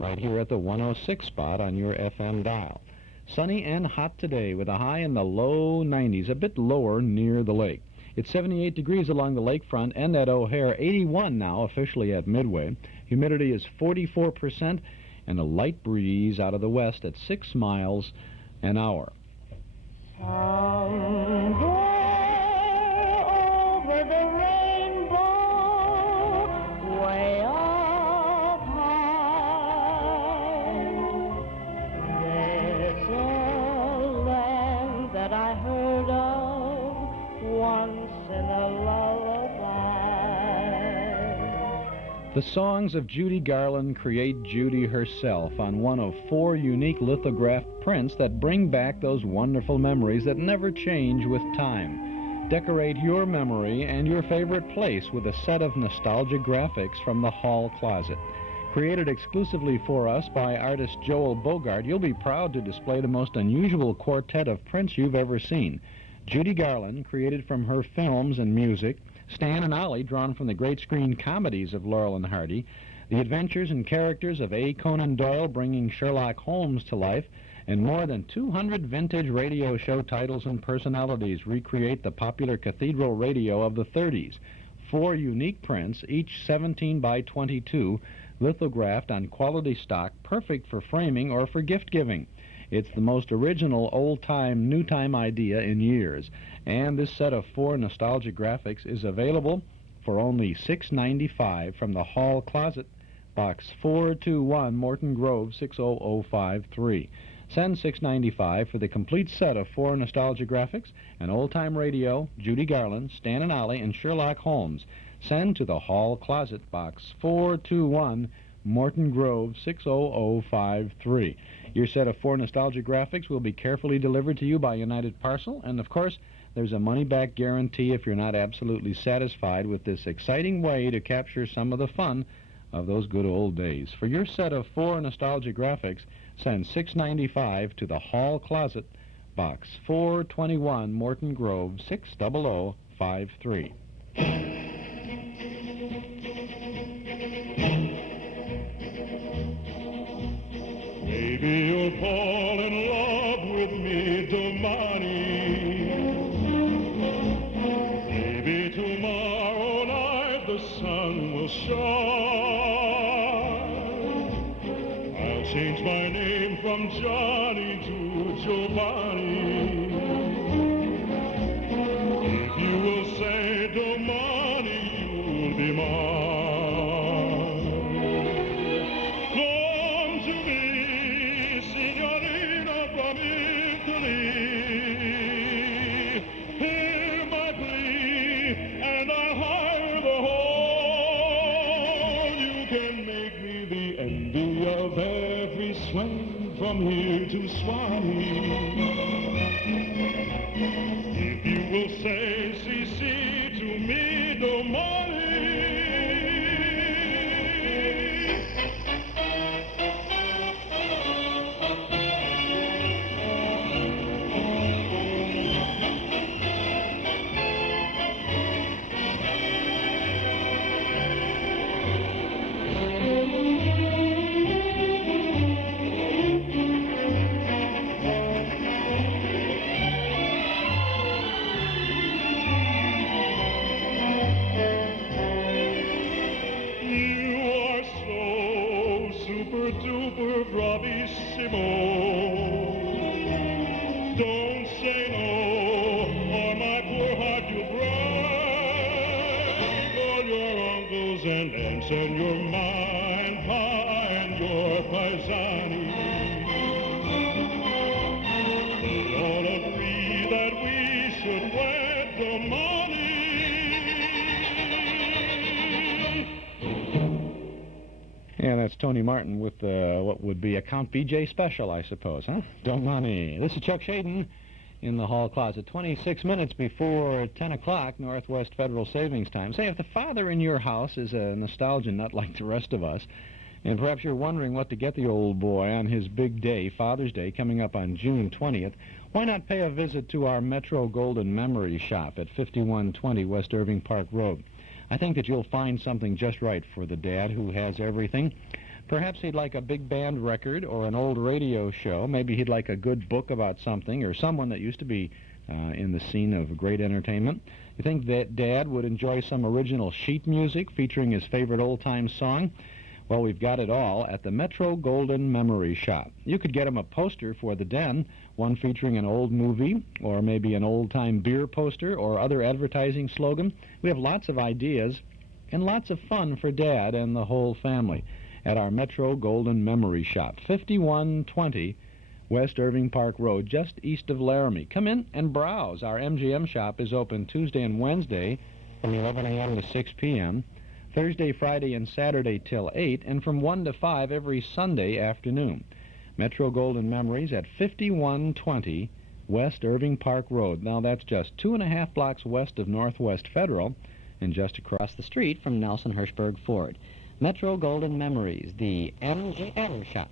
right here at the 106 spot on your FM dial. Sunny and hot today with a high in the low 90s, a bit lower near the lake. It's 78 degrees along the lakefront and at O'Hare, 81 now, officially at Midway. Humidity is 44% and a light breeze out of the west at 6 miles an hour. Somewhere over the rainbow, way up high, there's a land that I heard of once in a lullaby. The songs of Judy Garland create Judy herself on one of 4 unique lithographed prints that bring back those wonderful memories that never change with time. Decorate your memory and your favorite place with a set of nostalgia graphics from the Hall Closet. Created exclusively for us by artist Joel Bogart, you'll be proud to display the most unusual quartet of prints you've ever seen. Judy Garland, created from her films and music, Stan and Ollie, drawn from the great screen comedies of Laurel and Hardy, the adventures and characters of A. Conan Doyle bringing Sherlock Holmes to life, and more than 200 vintage radio show titles and personalities recreate the popular cathedral radio of the 30s. 4 unique prints, each 17 by 22, lithographed on quality stock, perfect for framing or for gift-giving. It's the most original old-time, new-time idea in years. And this set of 4 nostalgia graphics is available for only $6.95 from the Hall Closet, Box 421, Morton Grove, 60053. Send $6.95 for the complete set of 4 nostalgia graphics, an old-time radio, Judy Garland, Stan and Ollie, and Sherlock Holmes. Send to the Hall Closet, Box 421, Morton Grove, 60053. Your set of 4 nostalgia graphics will be carefully delivered to you by United Parcel, and of course, there's a money-back guarantee if you're not absolutely satisfied with this exciting way to capture some of the fun of those good old days. For your set of 4 nostalgia graphics, send $6.95 to the Hall Closet, Box 421, Morton Grove, 60053. Maybe you'll fall in love with me, Domani. Maybe tomorrow night the sun will shine. I'll change my name from Johnny to Giovanni. If you will say Domani, you'll be mine. From here to Swanee. If you will say CC to me, Domani. land, Senor mine, and your paisani. We all agree that we should wed domani. Yeah, that's Tony Martin with what would be a Count BJ special, I suppose, huh? Domani. This is Chuck Shaden in the hall closet. 26 minutes before 10 o'clock, Northwest Federal Savings Time. Say, if the father in your house is a nostalgia nut like the rest of us, and perhaps you're wondering what to get the old boy on his big day, Father's Day, coming up on June 20th, why not pay a visit to our Metro Golden Memory Shop at 5120 West Irving Park Road? I think that you'll find something just right for the dad who has everything. Perhaps he'd like a big band record or an old radio show. Maybe he'd like a good book about something or someone that used to be in the scene of great entertainment. You think that Dad would enjoy some original sheet music featuring his favorite old-time song? Well, we've got it all at the Metro Golden Memory Shop. You could get him a poster for the den, one featuring an old movie or maybe an old-time beer poster or other advertising slogan. We have lots of ideas and lots of fun for Dad and the whole family at our Metro Golden Memory Shop, 5120 West Irving Park Road, just east of Laramie. Come in and browse. Our MGM shop is open Tuesday and Wednesday from 11 a.m. to 6 p.m., Thursday, Friday, and Saturday till 8, and from 1 to 5 every Sunday afternoon. Metro Golden Memories at 5120 West Irving Park Road. Now, that's just 2.5 blocks west of Northwest Federal and just across the street from Nelson Hirschberg Ford. Metro Golden Memories, the MGM shop.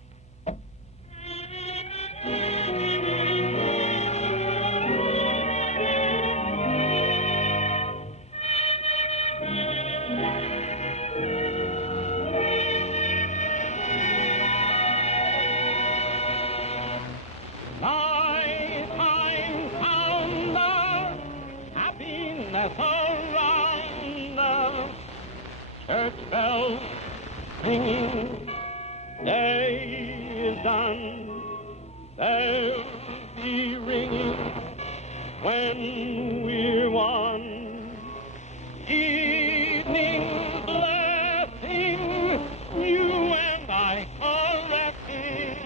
Nighttime sounder, happiness around us, church bells singing, day is done, they'll be ringing when we're one. Evening blessing, you and I caressing,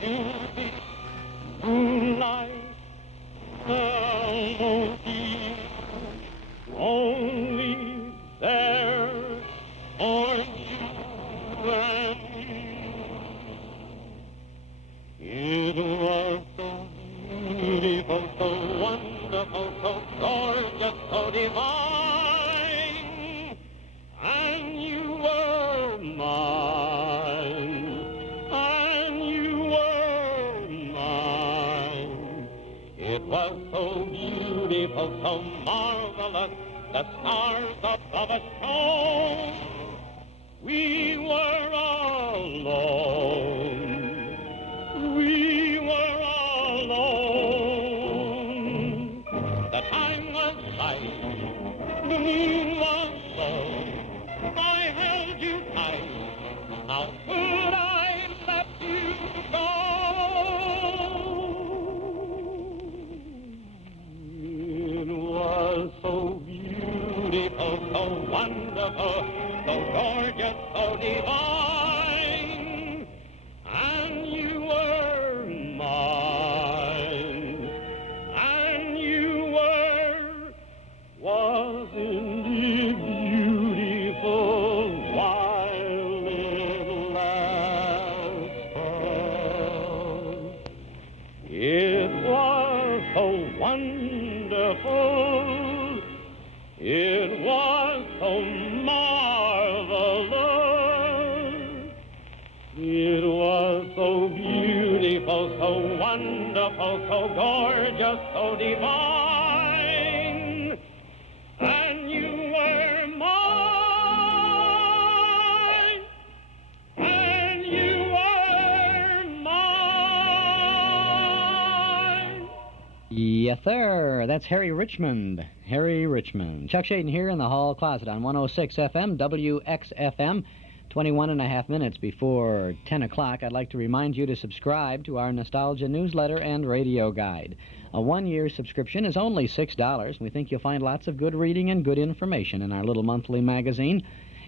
you'll be moonlight, melody, only there for you and me. It was so beautiful, so wonderful, so gorgeous, so divine, and you were mine, and you were mine. It was so beautiful, so marvelous, the stars above us shone. We were alone. We were alone. The time was right. The moon was low. I held you tight. How could I let you go? It was so beautiful, so wonderful, so gorgeous, so divine, and you were mine, and you were, wasn't it beautiful while it lasted? It was so wonderful, it was so marvelous, it was so beautiful, so wonderful, so gorgeous, so divine, and you were mine, and you were mine. Yes, sir. That's Harry Richmond. Harry Richmond. Chuck Shaden here in the hall closet on 106 FM, WXFM. 21.5 minutes before 10 o'clock, I'd like to remind you to subscribe to our Nostalgia newsletter and radio guide. A one-year subscription is only $6. We think you'll find lots of good reading and good information in our little monthly magazine.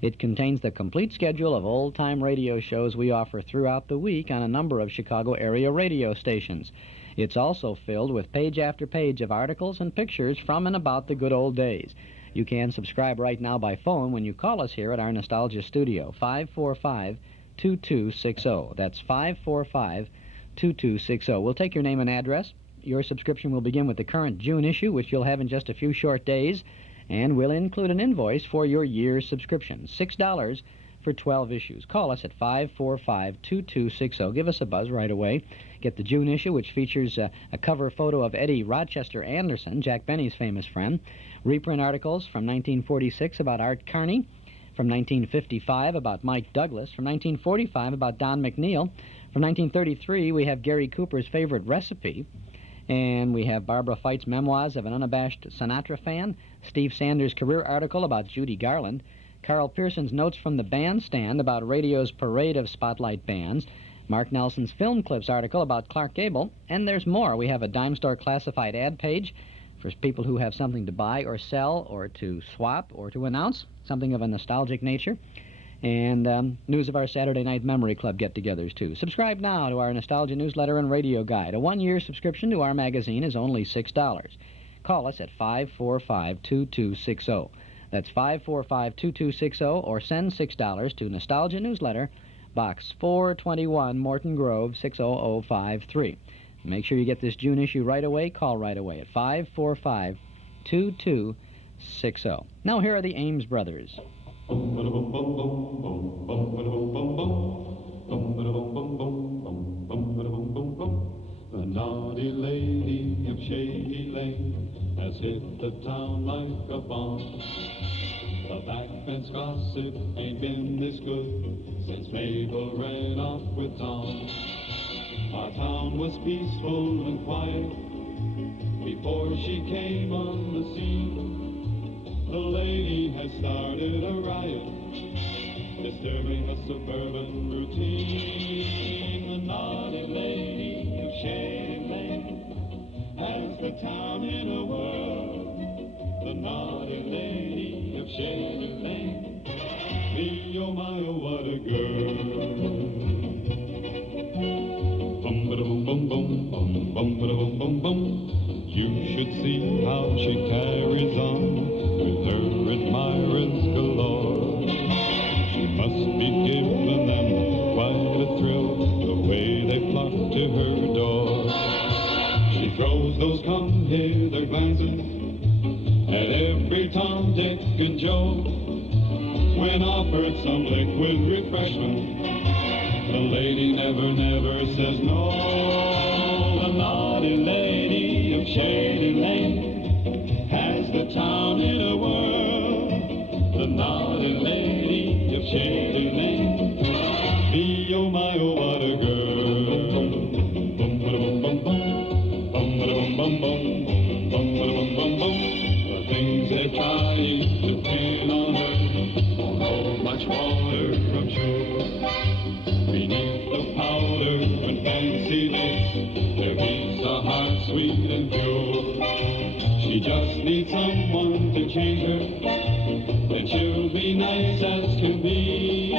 It contains the complete schedule of old-time radio shows we offer throughout the week on a number of Chicago area radio stations. It's also filled with page after page of articles and pictures from and about the good old days. You can subscribe right now by phone when you call us here at our Nostalgia Studio, 545-2260. That's 545-2260. We'll take your name and address. Your subscription will begin with the current June issue, which you'll have in just a few short days, and we'll include an invoice for your year's subscription, $6 for 12 issues. Call us at 545-2260. Give us a buzz right away. Get the June issue, which features a cover photo of Eddie Rochester Anderson, Jack Benny's famous friend. Reprint articles from 1946 about Art Carney, from 1955 about Mike Douglas, from 1945 about Don McNeil. From 1933, we have Gary Cooper's favorite recipe, and we have Barbara Fight's memoirs of an unabashed Sinatra fan, Steve Sanders' career article about Judy Garland, Carl Pearson's notes from the bandstand about radio's parade of spotlight bands, Mark Nelson's film clips article about Clark Gable, and there's more. We have a dime store classified ad page for people who have something to buy or sell or to swap or to announce, something of a nostalgic nature, and news of our Saturday Night Memory Club get-togethers, too. Subscribe now to our Nostalgia newsletter and radio guide. A one-year subscription to our magazine is only $6. Call us at 545-2260. That's 545-2260, or send $6 to Nostalgia Newsletter, Box 421, Morton Grove, 60053. Make sure you get this June issue right away. Call right away at 545-2260. Now here are the Ames Brothers. The naughty lady of Shady Lane has hit the town like a bomb. The backbench gossip ain't been this good since Mabel ran off with Tom. Our town was peaceful and quiet before she came on the scene. The lady has started a riot, disturbing the suburban routine. The naughty lady of Shady Lane has the town in a whirl. The naughty lady of Shady Lane, me, oh my, oh what a girl. Bum-ba-da-bum-bum-bum, you should see how she carries on with her admirers galore. She must be giving them quite a thrill, the way they flock to her door. She throws those come-hither glances at every Tom, Dick, and Joe. When offered some liquid refreshment, the lady never, never says no. The naughty lady of Shady Lane has the town in a whirl. The naughty lady of Shady Lane, me, oh my, oh what a girl. Bum-ba-da-bum-bum-bum, bum-ba-da-bum-bum-bum, bum-ba-da-bum-bum-bum. The things they're trying to pin on her won't hold much water, I'm sure. Beneath the powder and fancy lace, there beats a heart sweet and pure. She just needs someone to change her, then she'll be nice as can be.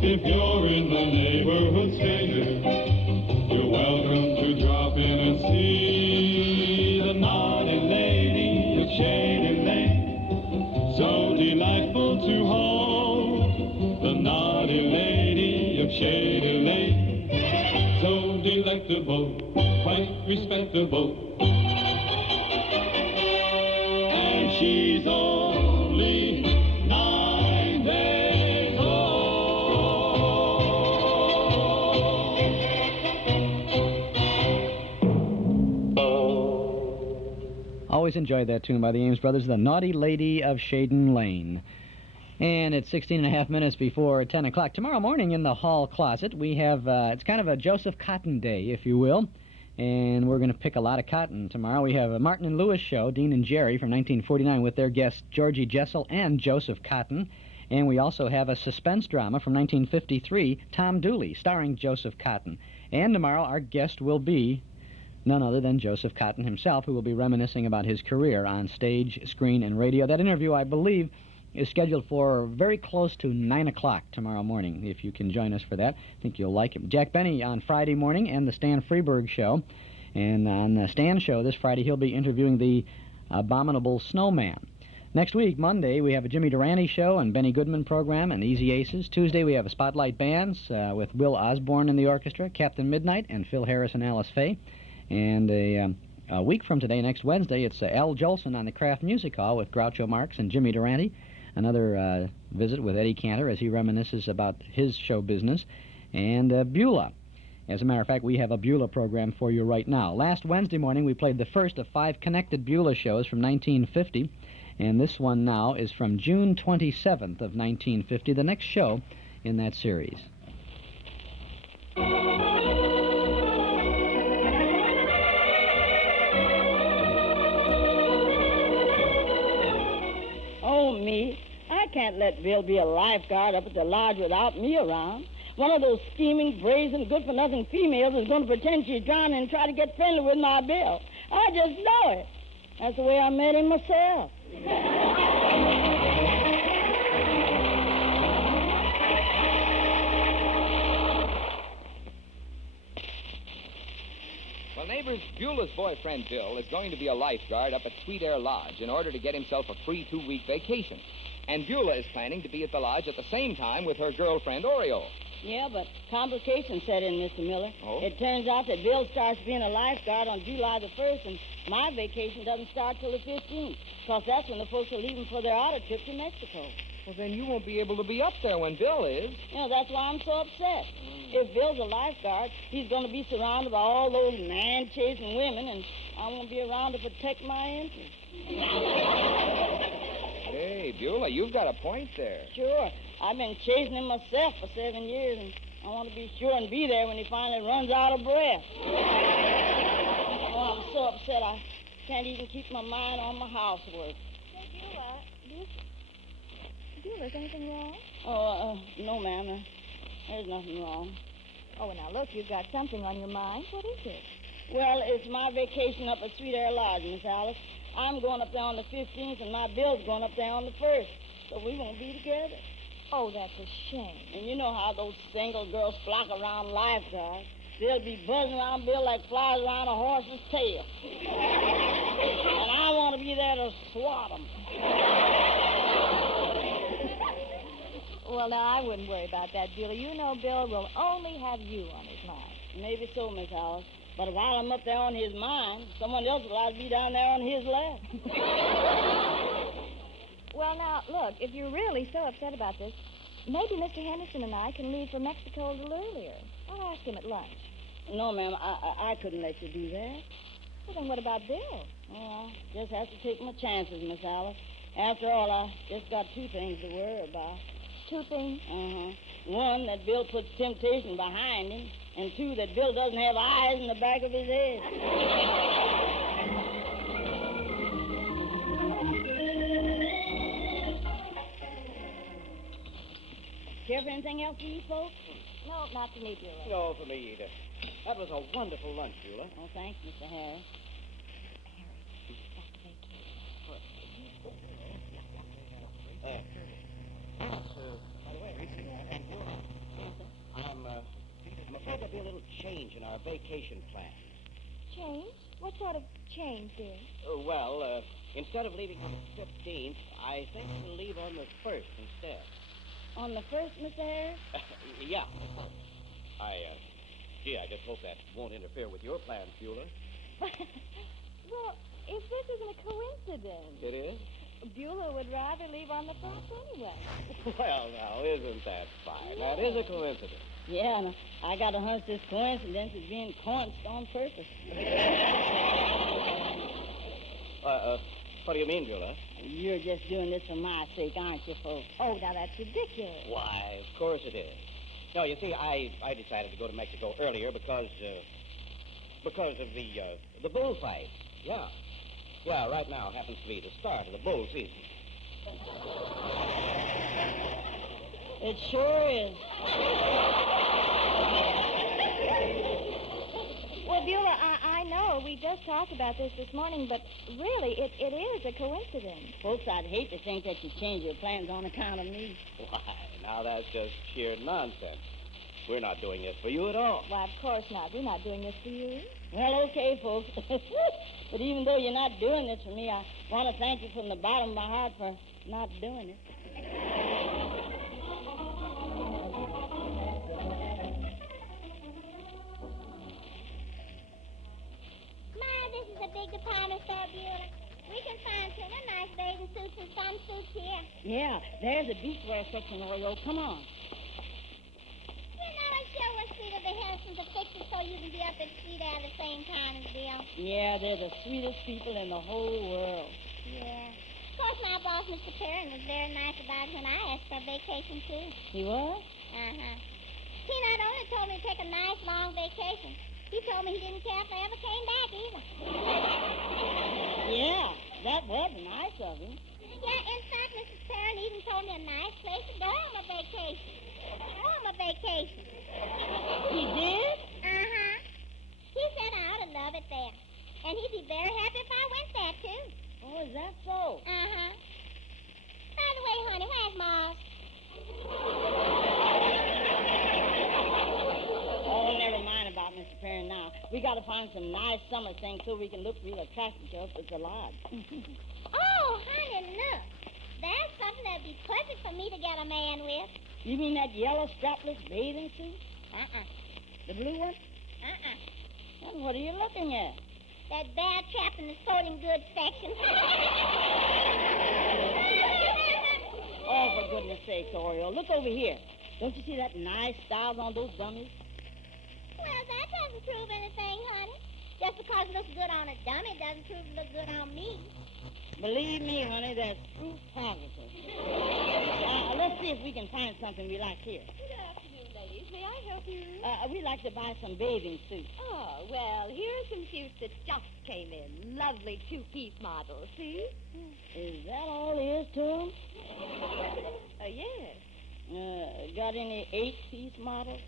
If you're in the neighborhood, stranger, you're welcome to drop in and see the naughty lady of Shady Lane, so delightful to hold. The naughty lady of Shady Lane, so delectable, quite respectable, and she's only 9 days old. Always enjoyed that tune by the Ames Brothers, The Naughty Lady of Shady Lane. And it's 16 and a half minutes before 10 o'clock. Tomorrow morning in the hall closet, we have, it's kind of a Joseph Cotton Day, if you will. And we're going to pick a lot of cotton tomorrow. We have a Martin and Lewis show, Dean and Jerry, from 1949 with their guests Georgie Jessel and Joseph Cotton. And we also have a suspense drama from 1953, Tom Dooley, starring Joseph Cotton. And tomorrow our guest will be none other than Joseph Cotton himself, who will be reminiscing about his career on stage, screen, and radio. That interview, I believe, is scheduled for very close to 9 o'clock tomorrow morning, if you can join us for that. I think you'll like it. Jack Benny on Friday morning and the Stan Freberg Show. And on the Stan Show this Friday, he'll be interviewing the Abominable Snowman. Next week, Monday, we have a Jimmy Durante Show and Benny Goodman program and Easy Aces. Tuesday, we have a Spotlight Bands with Will Osborne in the orchestra, Captain Midnight, and Phil Harris and Alice Faye. And a week from today, next Wednesday, it's Al Jolson on the Kraft Music Hall with Groucho Marx and Jimmy Durante. Another visit with Eddie Cantor as he reminisces about his show business. And Beulah. As a matter of fact, we have a Beulah program for you right now. Last Wednesday morning, we played the first of 5 connected Beulah shows from 1950. And this one now is from June 27th of 1950, the next show in that series. Oh, me. I can't let Bill be a lifeguard up at the lodge without me around. One of those scheming, brazen, good-for-nothing females is going to pretend she's drowning and try to get friendly with my Bill. I just know it. That's the way I met him myself. Well, neighbors, Beulah's boyfriend, Bill, is going to be a lifeguard up at Sweet Air Lodge in order to get himself a free 2-week vacation. And Beulah is planning to be at the lodge at the same time with her girlfriend, Oreo. Yeah, but complications set in, Mr. Miller. Oh? It turns out that Bill starts being a lifeguard on July the 1st, and my vacation doesn't start till the 15th, because that's when the folks are leaving for their auto trip to Mexico. Well, then you won't be able to be up there when Bill is. You know, that's why I'm so upset. If Bill's a lifeguard, he's going to be surrounded by all those man-chasing women, and I won't be around to protect my interests. Hey, Beulah, you've got a point there. Sure. I've been chasing him myself for 7 years, and I want to be sure and be there when he finally runs out of breath. Oh, I'm so upset I can't even keep my mind on my housework. Hey, Beulah, is anything wrong? Oh, no, ma'am. There's nothing wrong. Oh, now, look, you've got something on your mind. What is it? Well, it's my vacation up at Sweet Air Lodge, Miss Alice. I'm going up there on the 15th, and my Bill's going up there on the 1st, so we won't be together. Oh, that's a shame. And you know how those single girls flock around lifeguards. They'll be buzzing around Bill like flies around a horse's tail. And I want to be there to swat them. Well, now, I wouldn't worry about that, Beulah. You know Bill will only have you on his mind. Maybe so, Miss Alice. But while I'm up there on his mind, someone else will have to be down there on his lap. Well, now, look, if you're really so upset about this, maybe Mr. Henderson and I can leave for Mexico a little earlier. I'll ask him at lunch. No, ma'am, I couldn't let you do that. Well, then what about Bill? Oh, just have to take my chances, Miss Alice. After all, I just got 2 things to worry about. 2 things? Uh-huh. 1, that Bill puts temptation behind him, and 2, that Bill doesn't have eyes in the back of his head. Care for anything else to eat, folks? No, not to me, Beulah. No, for me either. That was a wonderful lunch, Beulah. Oh, thanks, Mr. Harris. By the way, I'm afraid there'll be a little change in our vacation plan. Change? What sort of change, dear? Well, instead of leaving on the 15th, I think we'll leave on the 1st instead. On the 1st, Mr. Harris? Yeah. Gee, I just hope that won't interfere with your plans, Beulah. Well, if this isn't a coincidence. It is? Beulah would rather leave on the 1st anyway. Well, now, isn't that fine? That is a coincidence. Yeah, and I got a hunch this coincidence is being coinced on purpose. What do you mean, Beulah? You're just doing this for my sake, aren't you, folks? Oh, now that's ridiculous. Why, of course it is. No, you see, I decided to go to Mexico earlier because of the bullfight. Yeah. Well, right now happens to be the start of the bull season. It sure is. Well, Beulah, I know we just talked about this morning, but really, it is a coincidence. Folks, I'd hate to think that you change your plans on account of me. Why, now that's just sheer nonsense. We're not doing this for you at all. Why, of course not. We're not doing this for you. Well, okay, folks. But even though you're not doing this for me, I want to thank you from the bottom of my heart for not doing it. Ma, this is a big department store, Beulah. We can find plenty of nice bathing suits and swimsuits here. Yeah, there's a beachwear section, Oreo. Come on. You know, it sure was sweet of the Hensons to fix it so you can be up at street at the same time as Bill. Yeah, they're the sweetest people in the whole world. Yeah. Of course, my boss, Mr. Perrin, was very nice about it when I asked for a vacation, too. He was? Uh-huh. He not only told me to take a nice, long vacation, he told me he didn't care if I ever came back, either. Yeah, that was nice of him. Yeah, in fact, Mrs. Perrin even told me a nice place to go on my vacation. He did? Uh-huh. He said I ought to love it there. And he'd be very happy if I went there, too. Oh, is that so? Uh-huh. By the way, honey, where's Mars? Oh, never mind about Mr. Perrin now. We got to find some nice summer things so we can look real attractive to us at the lodge. Oh, honey, look. There's something that'd be perfect for me to get a man with. You mean that yellow strapless bathing suit? Uh-uh. The blue one? Uh-uh. Well, what are you looking at? That bad chap in the sporting goods section. Oh, for goodness sakes, Oreo. Look over here. Don't you see that nice styles on those dummies? Well, that doesn't prove anything, honey. Just because it looks good on a dummy doesn't prove it looks good on me. Believe me, honey, that's proof positive. Let's see if we can find something we like here. Good afternoon, ladies. May I help you? We'd like to buy some bathing suits. Oh, well, here are some suits that just came in. Lovely two-piece models, see? Is that all there is to them? Yes. Got any 8-piece models?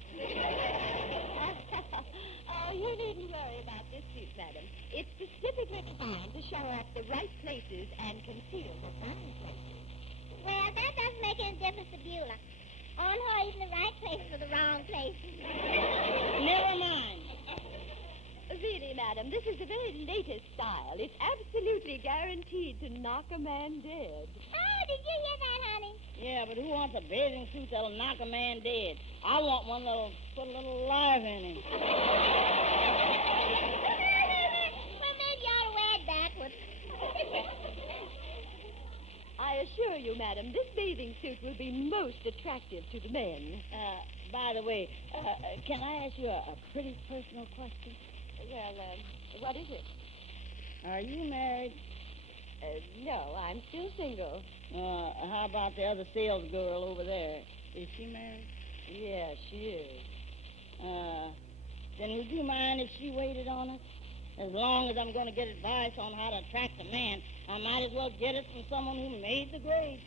Oh, you needn't worry about this suit, madam. It's specifically designed to show up the right places and conceal the wrong places. Well, that doesn't make any difference to Beulah. On her, even the right places are the wrong places. Never mind. Really, madam, this is the very latest style. It's absolutely guaranteed to knock a man dead. Oh, did you hear that, honey? Yeah, but who wants a bathing suit that'll knock a man dead? I want one that'll put a little life in him. Well, maybe you ought to wear it backwards. I assure you, madam, this bathing suit will be most attractive to the men. By the way, can I ask you a pretty personal question? Well, what is it? Are you married? No, I'm still single. How about the other sales girl over there? Is she married? Yes, she is. Then would you mind if she waited on us? As long as I'm going to get advice on how to attract a man, I might as well get it from someone who made the grade.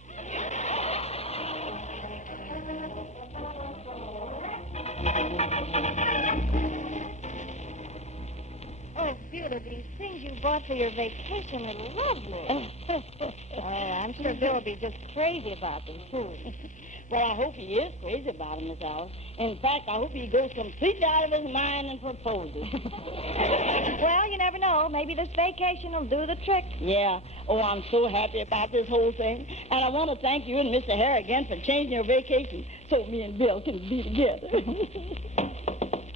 Oh, Beulah, these things you bought for your vacation are lovely. I'm sure Bill will be just crazy about them, too. Well, I hope he is crazy about him, Miss Alice. In fact, I hope he goes completely out of his mind and proposes. Well, you never know. Maybe this vacation will do the trick. Yeah. Oh, I'm so happy about this whole thing. And I want to thank you and Mr. Hare again for changing your vacation so me and Bill can be together.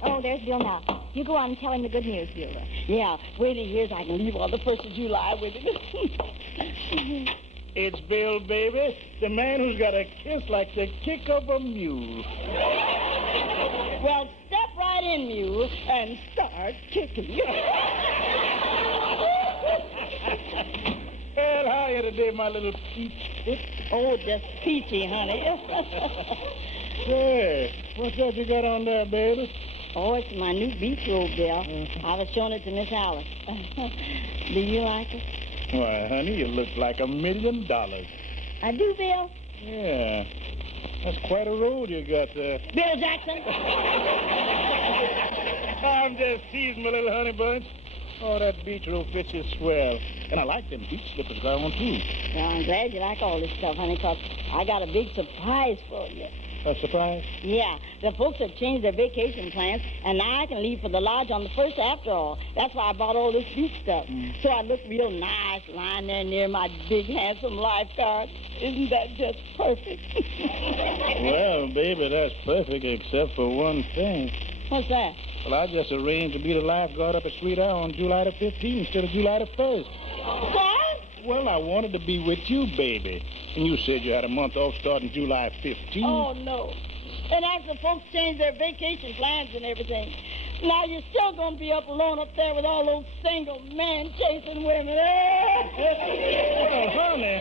Oh, there's Bill now. You go on and tell him the good news, Beulah. Yeah, wait till he hears I can leave on the 1st of July with him. It's Bill, baby, the man who's got a kiss like the kick of a mule. Well, step right in, mule, and start kicking. Well, how are you today, my little peach? Oh, just peachy, honey. Say, what's that you got on there, baby? Oh, it's my new beach robe, Bill. I was showing it to Miss Alice. Do you like it? Why, honey, you look like $1 million. I do, Bill. Yeah. That's quite a road you got there. Bill Jackson. I'm just teasing my little honey bunch. Oh, that beach robe fits you swell. And I like them beach slippers got on, too. Well, I'm glad you like all this stuff, honey, 'cause I got a big surprise for you. A surprise? Yeah, the folks have changed their vacation plans, and now I can leave for the lodge on the 1st after all. That's why I bought all this beach stuff. So I look real nice lying there near my big, handsome lifeguard. Isn't that just perfect? Well, baby, that's perfect except for one thing. What's that? Well, I just arranged to be the lifeguard up at Sweet Hour on July the 15th instead of July the 1st. What? Well, I wanted to be with you, baby. And you said you had a month off starting July 15th. Oh, no. And as the folks change their vacation plans and everything, now you're still going to be up alone up there with all those single men chasing women. Well,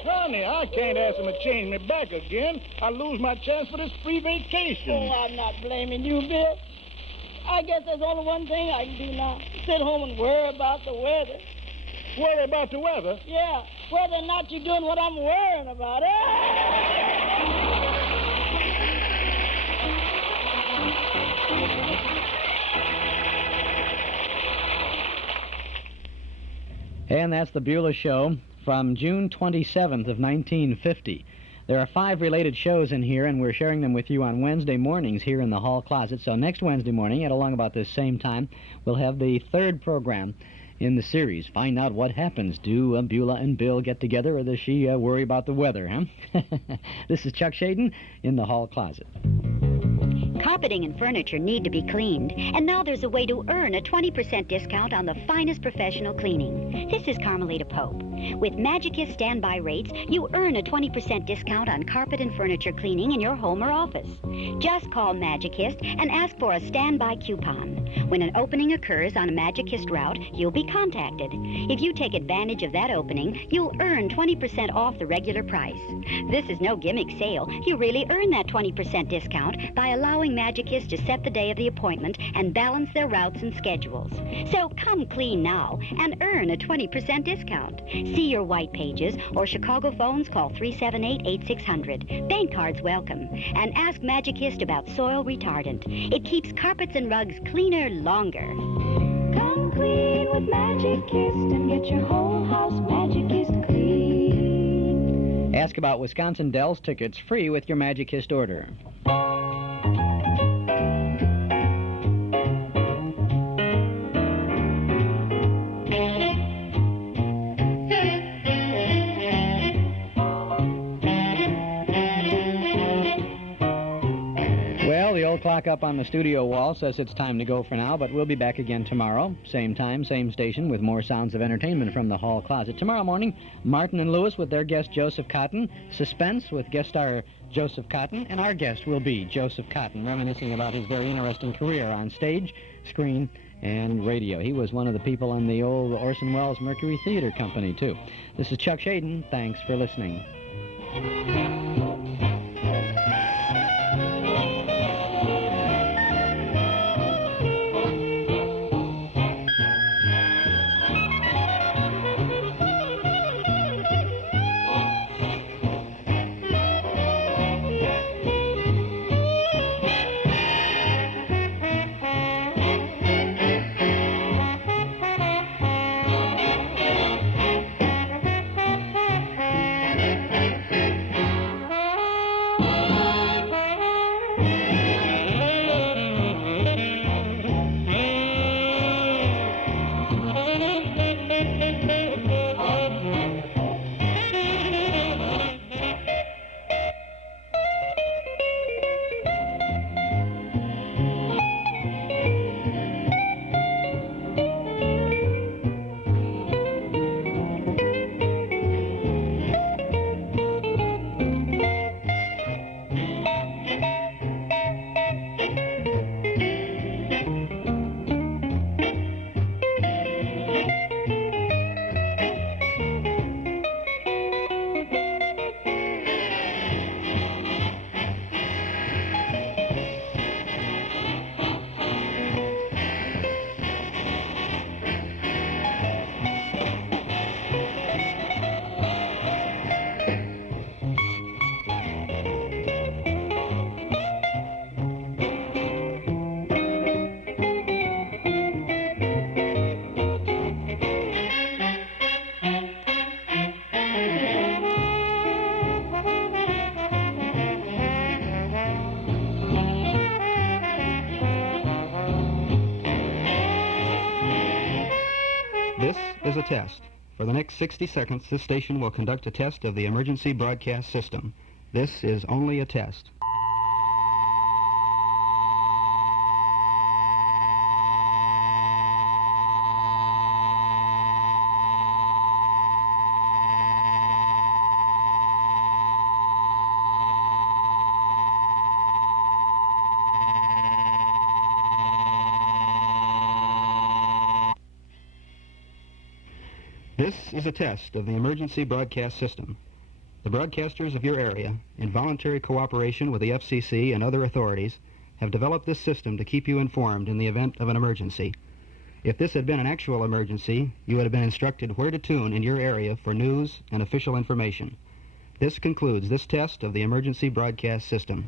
honey, I can't ask them to change me back again. I lose my chance for this free vacation. Oh, I'm not blaming you, Bill. I guess there's only one thing I can do now. Sit home and worry about the weather. Worry about the weather? Yeah, whether or not you're doing what I'm worrying about. And that's the Beulah Show from June 27th of 1950. There are 5 related shows in here, and we're sharing them with you on Wednesday mornings here in the hall closet. So next Wednesday morning, at along about this same time, we'll have the 3rd program in the series. Find out what happens. Do Beulah and Bill get together, or does she worry about the weather, huh? This is Chuck Shaden in the hall closet. Carpeting and furniture need to be cleaned, and now there's a way to earn a 20% discount on the finest professional cleaning. This is Carmelita Pope. With Magicist standby rates, you earn a 20% discount on carpet and furniture cleaning in your home or office. Just call Magicist and ask for a standby coupon. When an opening occurs on a Magicist route, you'll be contacted. If you take advantage of that opening, you'll earn 20% off the regular price. This is no gimmick sale. You really earn that 20% discount by allowing Magicist to set the day of the appointment and balance their routes and schedules. So come clean now and earn a 20% discount. See your white pages or Chicago phones, call 378-8600. Bank cards welcome. And ask Magicist about soil retardant. It keeps carpets and rugs cleaner longer. Come clean with Magicist and get your whole house Magicist clean. Ask about Wisconsin Dells tickets free with your Magicist order. Clock up on the studio wall says it's time to go for now, but we'll be back again tomorrow. Same time, same station, with more sounds of entertainment from the hall closet. Tomorrow morning, Martin and Lewis with their guest Joseph Cotton, Suspense with guest star Joseph Cotton, and our guest will be Joseph Cotton, reminiscing about his very interesting career on stage, screen, and radio. He was one of the people in the old Orson Welles Mercury Theater Company, too. This is Chuck Shaden. Thanks for listening. This is a test. For the next 60 seconds, this station will conduct a test of the emergency broadcast system. This is only a test. This is a test of the emergency broadcast system. The broadcasters of your area, in voluntary cooperation with the FCC and other authorities, have developed this system to keep you informed in the event of an emergency. If this had been an actual emergency, you would have been instructed where to tune in your area for news and official information. This concludes this test of the emergency broadcast system.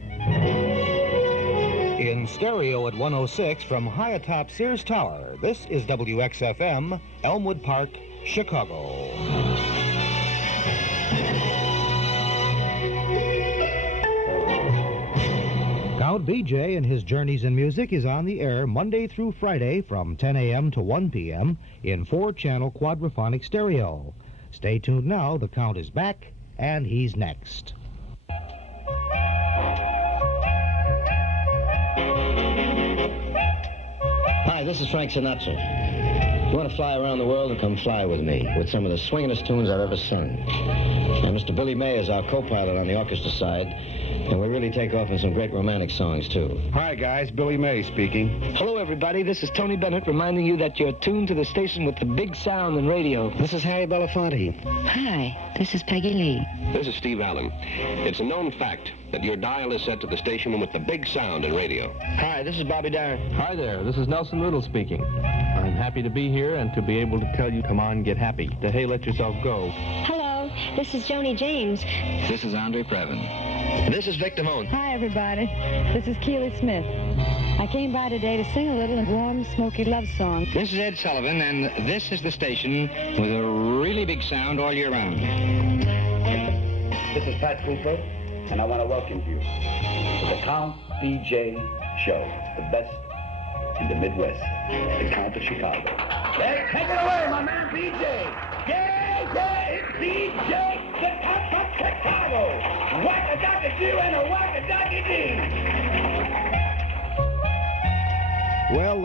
In stereo at 106 from high atop Sears Tower, this is WXFM, Elmwood Park, Chicago. Count BJ and his Journeys in Music is on the air Monday through Friday from 10 a.m. to 1 p.m. in 4-channel quadraphonic stereo. Stay tuned now, the Count is back, and he's next. Hi, this is Frank Sinatra. You want to fly around the world and come fly with me with some of the swingin'est tunes I've ever sung. And Mr. Billy May is our co-pilot on the orchestra side, and we really take off in some great romantic songs, too. Hi, guys. Billy May speaking. Hello, everybody. This is Tony Bennett reminding you that you're tuned to the station with the big sound and radio. This is Harry Belafonte. Hi, this is Peggy Lee. This is Steve Allen. It's a known fact that your dial is set to the station with the big sound and radio. Hi, this is Bobby Darin. Hi there. This is Nelson Riddle speaking. I'm happy to be here and to be able to tell you, come on, get happy. To hey, let yourself go. Hello, this is Joni James. This is Andre Previn. This is Vic Damone. Hi, everybody. This is Keely Smith. I came by today to sing a little warm, smoky love song. This is Ed Sullivan, and this is the station with a really big sound all year round. This is Pat Cooper, and I want to welcome you to the Count BJ Show, the best in the Midwest, the Count of Chicago. Hey, take it away, my man BJ. Yeah, it's BJ, the Count of Chicago. Whack-a-dock-a-doo and a whack-a-dock-a-doo. Well,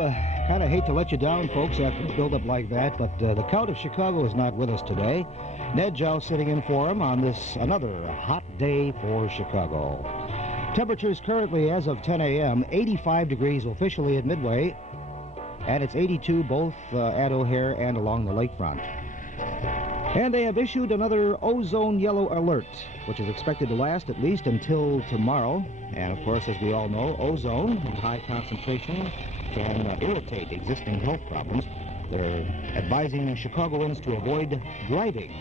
kind of hate to let you down, folks, after a build-up like that, but the Count of Chicago is not with us today. Ned Jow sitting in for him on this another hot day for Chicago. Temperatures currently, as of 10 a.m., 85 degrees officially at Midway, and it's 82 both at O'Hare and along the lakefront. And they have issued another ozone yellow alert, which is expected to last at least until tomorrow. And of course, as we all know, ozone in high concentration can irritate existing health problems. They're advising Chicagoans to avoid driving,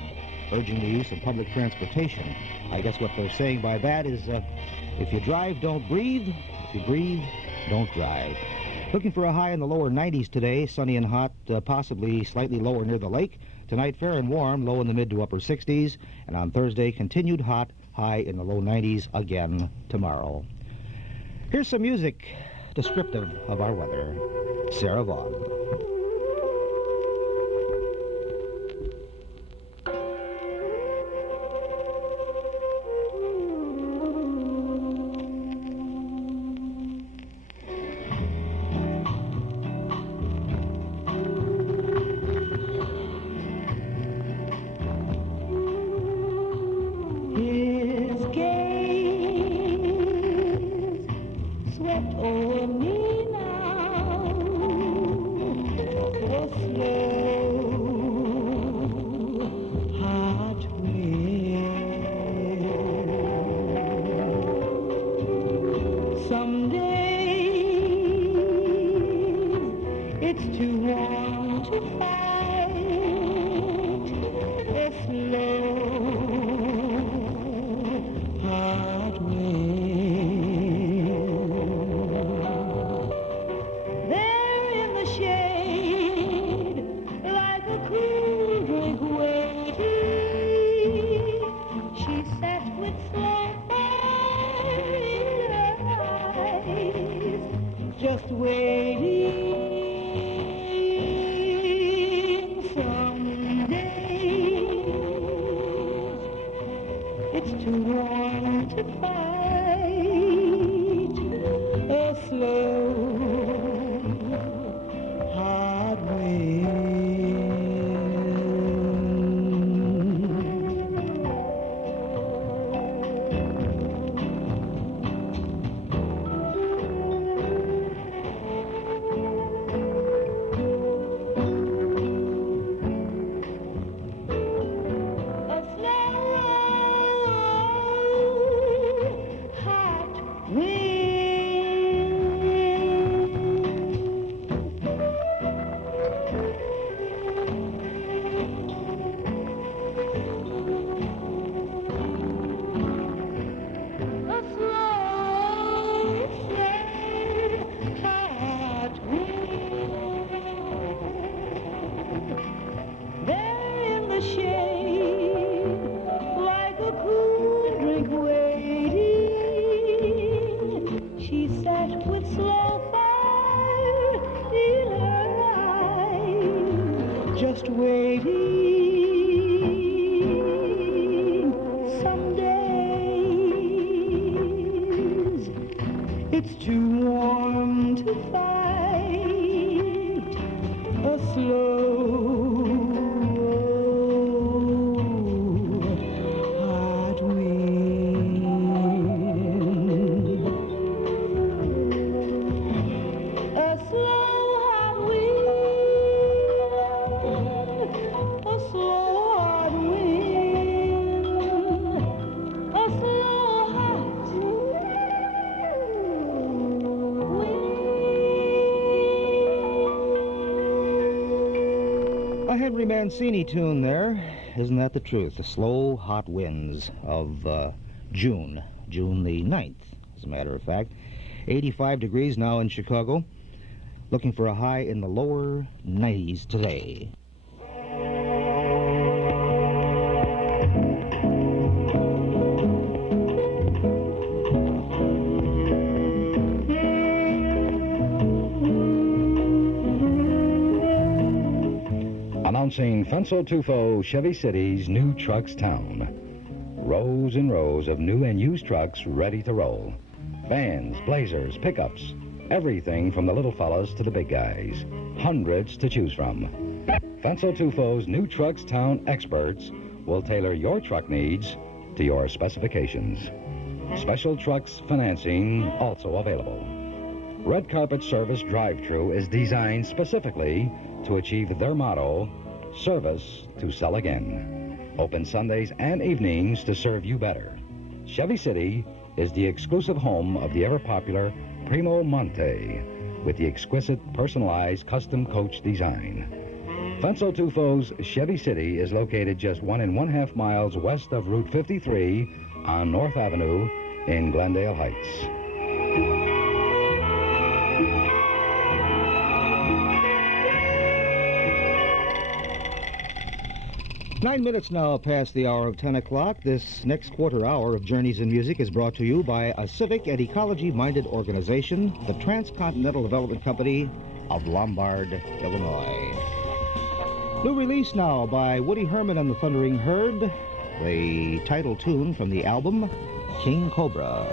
urging the use of public transportation. I guess what they're saying by that is, if you drive, don't breathe. If you breathe, don't drive. Looking for a high in the lower 90s today, sunny and hot, possibly slightly lower near the lake. Tonight, fair and warm, low in the mid to upper 60s. And on Thursday, continued hot, high in the low 90s again tomorrow. Here's some music descriptive of our weather. Sarah Vaughan. Just waiting, so It's too warm to fight a slow hot wind. A slow hot wind. A slow hot wind. A slow hot A Henry Mancini tune there. Isn't that the truth? The slow, hot winds of June the 9th, as a matter of fact. 85 degrees now in Chicago. Looking for a high in the lower 90s today. Announcing Fenso Tufo Chevy City's new trucks town. Rows and rows of new and used trucks ready to roll. Vans, blazers, pickups, everything from the little fellas to the big guys. Hundreds to choose from. Fenso Tufo's new trucks town experts will tailor your truck needs to your specifications. Special trucks financing also available. Red Carpet Service Drive-Thru is designed specifically to achieve their motto, service to sell again. Open Sundays and evenings to serve you better. Chevy City is the exclusive home of the ever-popular Primo Monte with the exquisite personalized custom coach design. Fenso Tufo's Chevy City is located just 1.5 miles west of Route 53 on North Avenue in Glendale Heights. 9 minutes now past the hour of 10 o'clock. This next quarter hour of Journeys in Music is brought to you by a civic and ecology-minded organization, the Transcontinental Development Company of Lombard, Illinois. New release now by Woody Herman and the Thundering Herd, the title tune from the album King Cobra.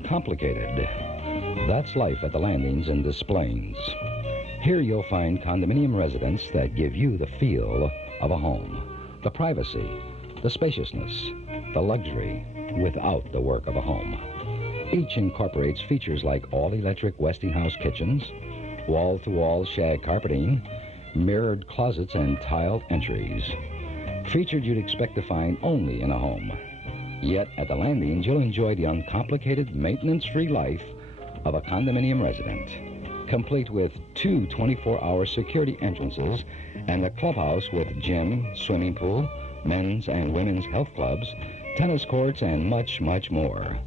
uncomplicated. That's life at the Landings in Des Plaines. Here you'll find condominium residents that give you the feel of a home. The privacy, the spaciousness, the luxury, without the work of a home. Each incorporates features like all-electric Westinghouse kitchens, wall-to-wall shag carpeting, mirrored closets, and tiled entries. Featured you'd expect to find only in a home. Yet at the Landings, you'll enjoy the uncomplicated, maintenance-free life of a condominium resident, complete with 2 24-hour security entrances and a clubhouse with gym, swimming pool, men's and women's health clubs, tennis courts, and much, much more.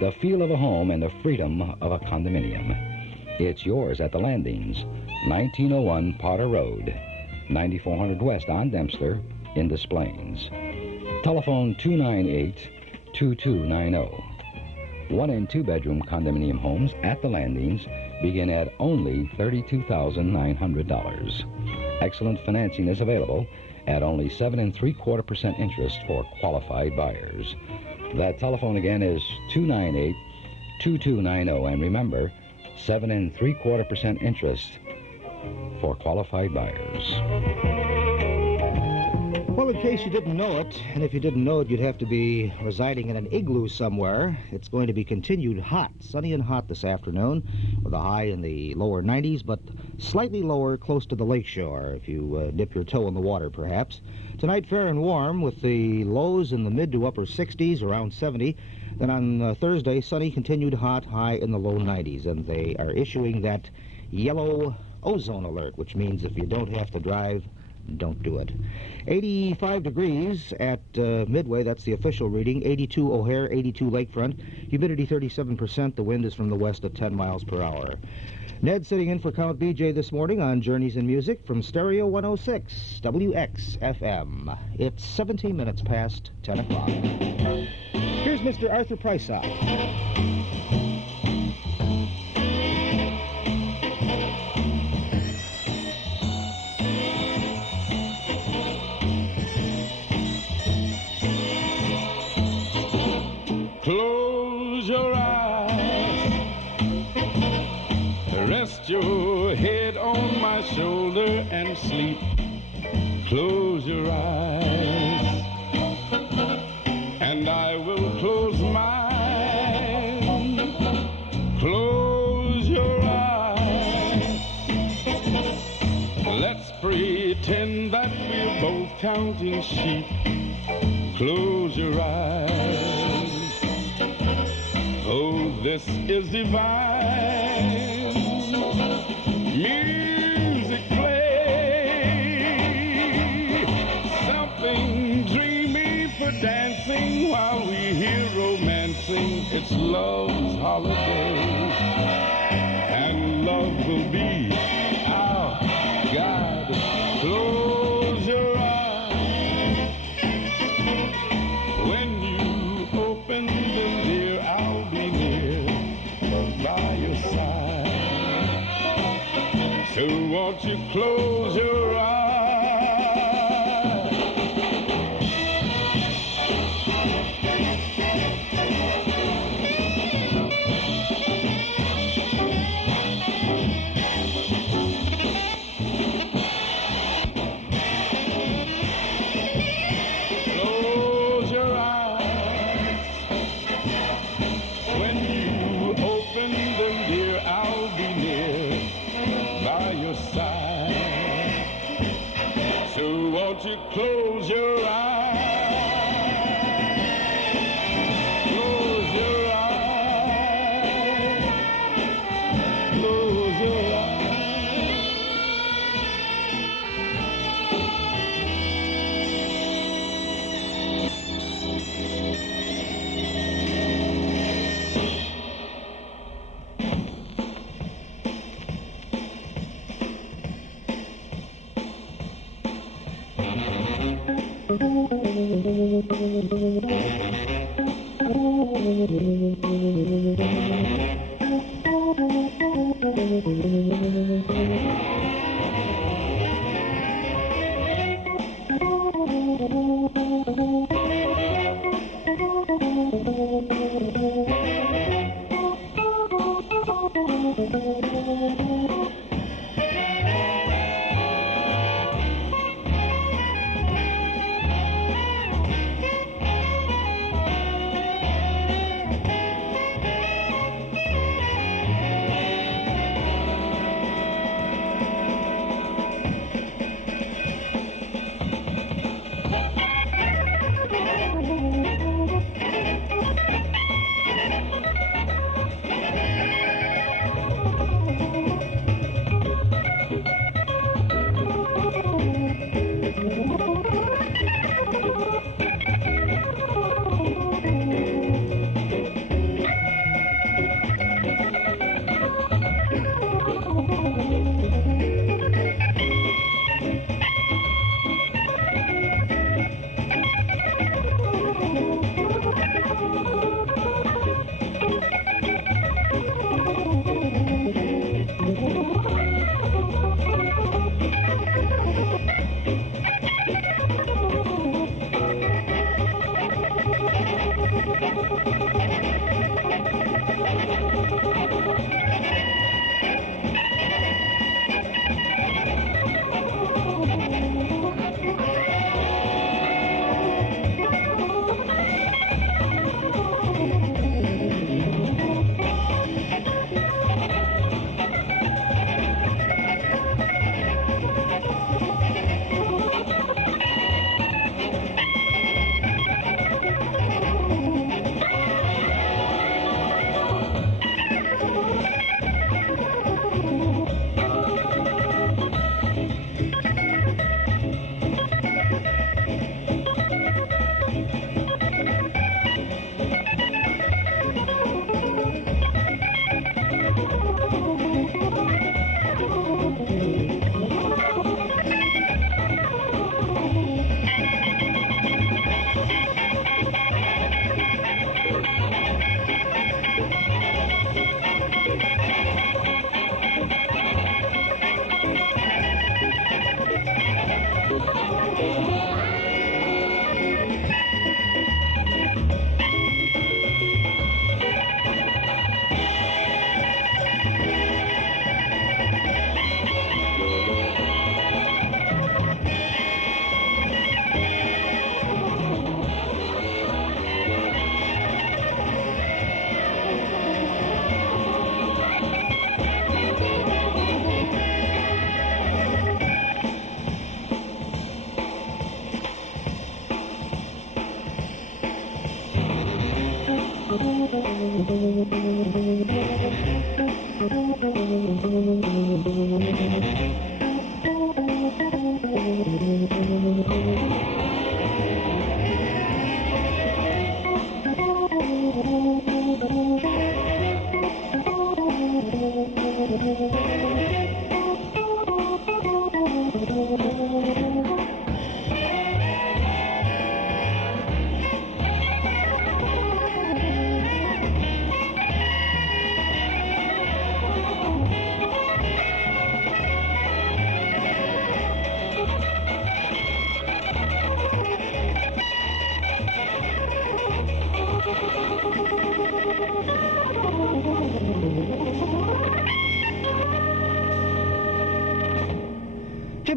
The feel of a home and the freedom of a condominium. It's yours at the Landings, 1901 Potter Road, 9400 West on Dempster in Des Plaines. Telephone 298-2290. 1- and 2-bedroom condominium homes at the Landings begin at only $32,900. Excellent financing is available at only 7 3/4% interest for qualified buyers. That telephone again is 298-2290, and remember, 7 3/4% interest for qualified buyers. Well, in case you didn't know it, and if you didn't know it, you'd have to be residing in an igloo somewhere. It's going to be continued hot, sunny and hot this afternoon, with a high in the lower 90s, but slightly lower close to the lakeshore, if you dip your toe in the water, perhaps. Tonight, fair and warm, with the lows in the mid to upper 60s, around 70. Then on Thursday, sunny, continued hot, high in the low 90s, and they are issuing that yellow ozone alert, which means if you don't have to drive, don't do it. 85 degrees at Midway, that's the official reading. 82 O'Hare, 82 Lakefront. Humidity 37%. The wind is from the west at 10 miles per hour. Ned sitting in for Count BJ this morning on Journeys in Music from Stereo 106 WXFM. It's 17 minutes past 10 o'clock. Here's Mr. Arthur Prysock. Close your eyes, rest your head on my shoulder and sleep. Close your eyes, and I will close mine. Close your eyes, let's pretend that we're both counting sheep. Close your eyes. Oh, this is divine. Music play, something dreamy for dancing while we hear romancing. It's love's holiday, and love will be our guide. Close your eyes. When you open them, dear, I'll be near by your side. So won't you close your eyes? Close your eyes. When you open them, dear, I'll be near by your side. So won't you close your eyes? Close your eyes. Close your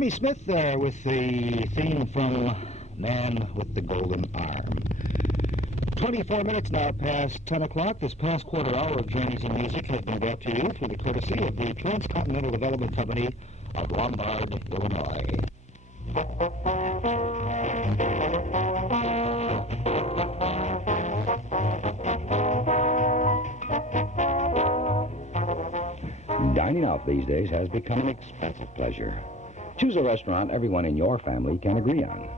Jimmy Smith there with the theme from Man with the Golden Arm. 24 minutes now past 10 o'clock. This past quarter hour of Journeys in Music has been brought to you through the courtesy of the Transcontinental Development Company of Lombard, Illinois. Dining out these days has become an expensive pleasure. Choose a restaurant everyone in your family can agree on.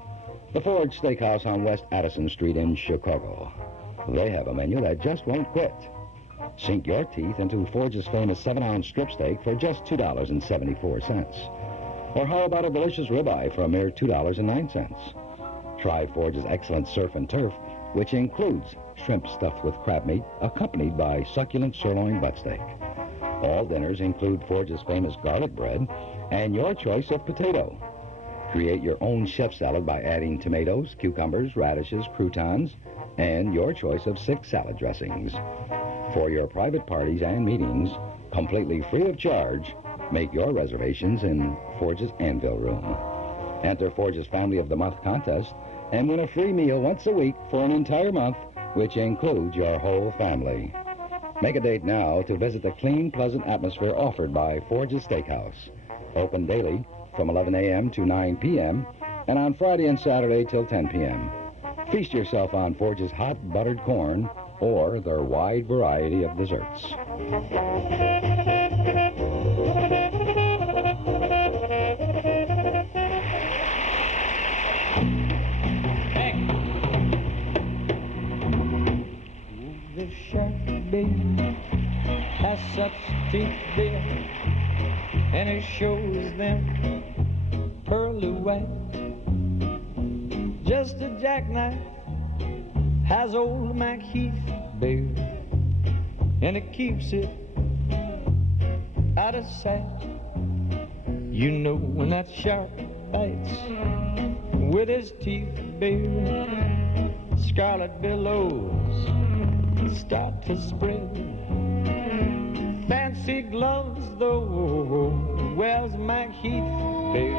The Forge Steakhouse on West Addison Street in Chicago. They have a menu that just won't quit. Sink your teeth into Forge's famous 7-ounce strip steak for just $2.74. Or how about a delicious ribeye for a mere $2.09? Try Forge's excellent surf and turf, which includes shrimp stuffed with crab meat, accompanied by succulent sirloin butt steak. All dinners include Forge's famous garlic bread and your choice of potato. Create your own chef salad by adding tomatoes, cucumbers, radishes, croutons, and your choice of 6 salad dressings. For your private parties and meetings, completely free of charge, make your reservations in Forge's Anvil Room. Enter Forge's Family of the Month contest and win a free meal once a week for an entire month, which includes your whole family. Make a date now to visit the clean, pleasant atmosphere offered by Forge's Steakhouse. Open daily from 11 a.m. to 9 p.m. and on Friday and Saturday till 10 p.m. Feast yourself on Forge's hot buttered corn or their wide variety of desserts. This shark, baby, has such teeth, dear, and it shows them pearly white. Just a jackknife has old Mac Heath, baby, and it keeps it out of sight. You know when that shark bites with his teeth, baby, scarlet billows start to spread. Fancy gloves, though, wears Mac Heath, baby,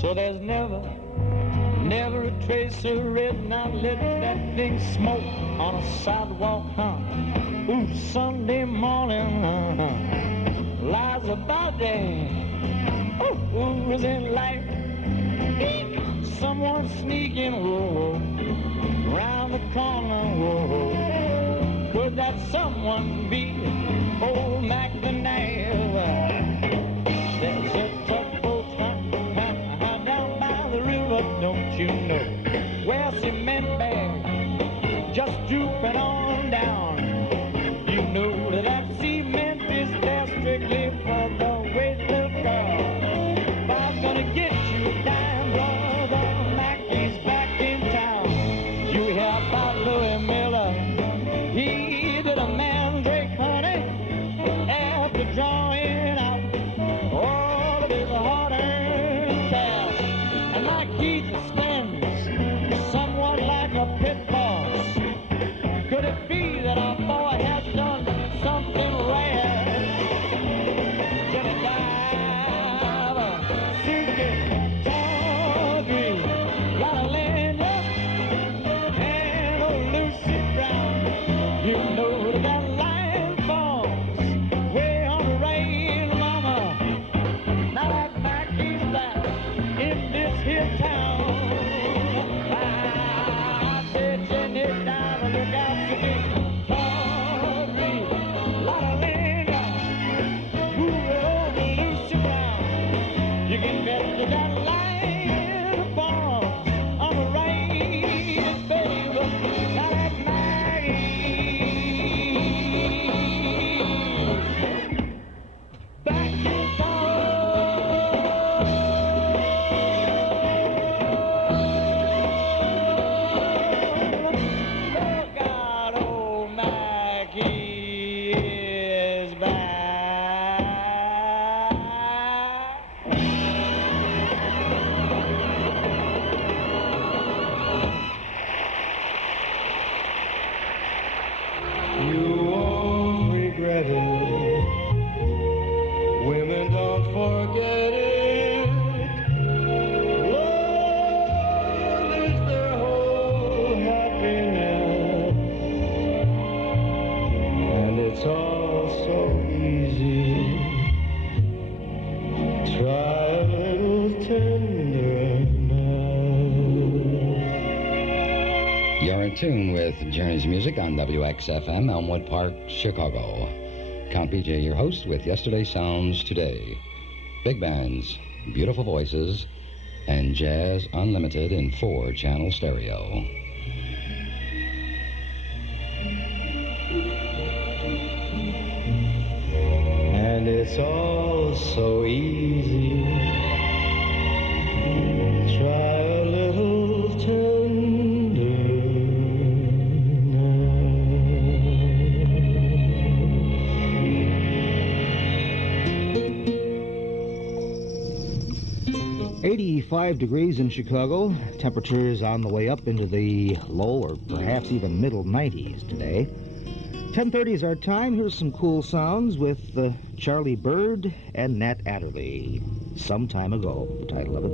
so there's never a trace of red. Now let that thing smoke on a sidewalk, Ooh, Sunday morning, lies about there. Ooh, is it light? Someone sneaking, whoa, round the corner, whoa. Could that someone be old Mac the Knife? There's a tugboat down by the river, don't you know, where cement bags just drooping on down. You know that cement is there strictly for the weightless girl. If I was gonna get you a dime, brother, Mackey's back in town. You hear about Louis Miller? He did a mandrake, honey, after drawing out all of his hard-earned cash. And Mike Keith spends somewhat like a pit boss. Could it You're in tune with Journey's Music on WXFM, Elmwood Park, Chicago. Count BJ, your host, with yesterday's sounds today. Big bands, beautiful voices, and Jazz Unlimited in 4-channel stereo. And it's all so easy. Try a little tenderness. 85 degrees in Chicago. Temperatures on the way up into the low or perhaps even middle 90s today. 10:30 is our time. Here's some cool sounds with Charlie Bird and Nat Adderley. Some Time Ago, the title of it.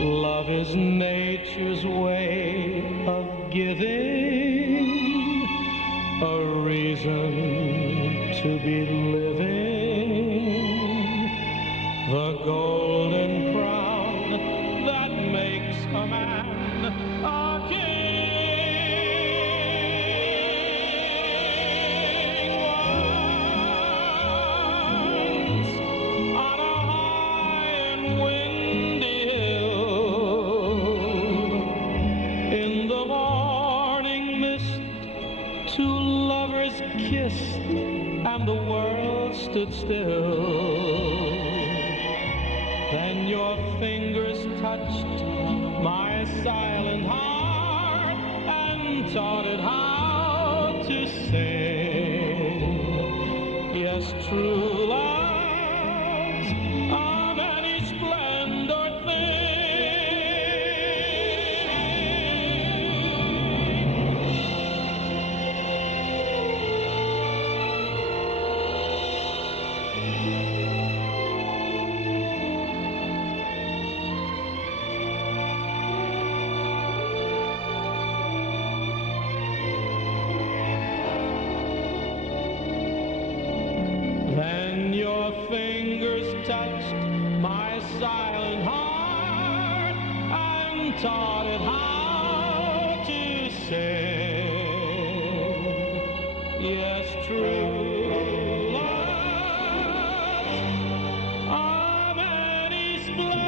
Love is nature's way of giving a reason to be living, the golden crown that makes a man a king. Once on a high and windy in the morning mist, two lovers kissed and the world stood still. Then your fingers touched my silent heart and taught it how to sing. Yes, true love's a many splendored Then your fingers touched my silent heart and taught it how to sing. Yes, true love's a many splendid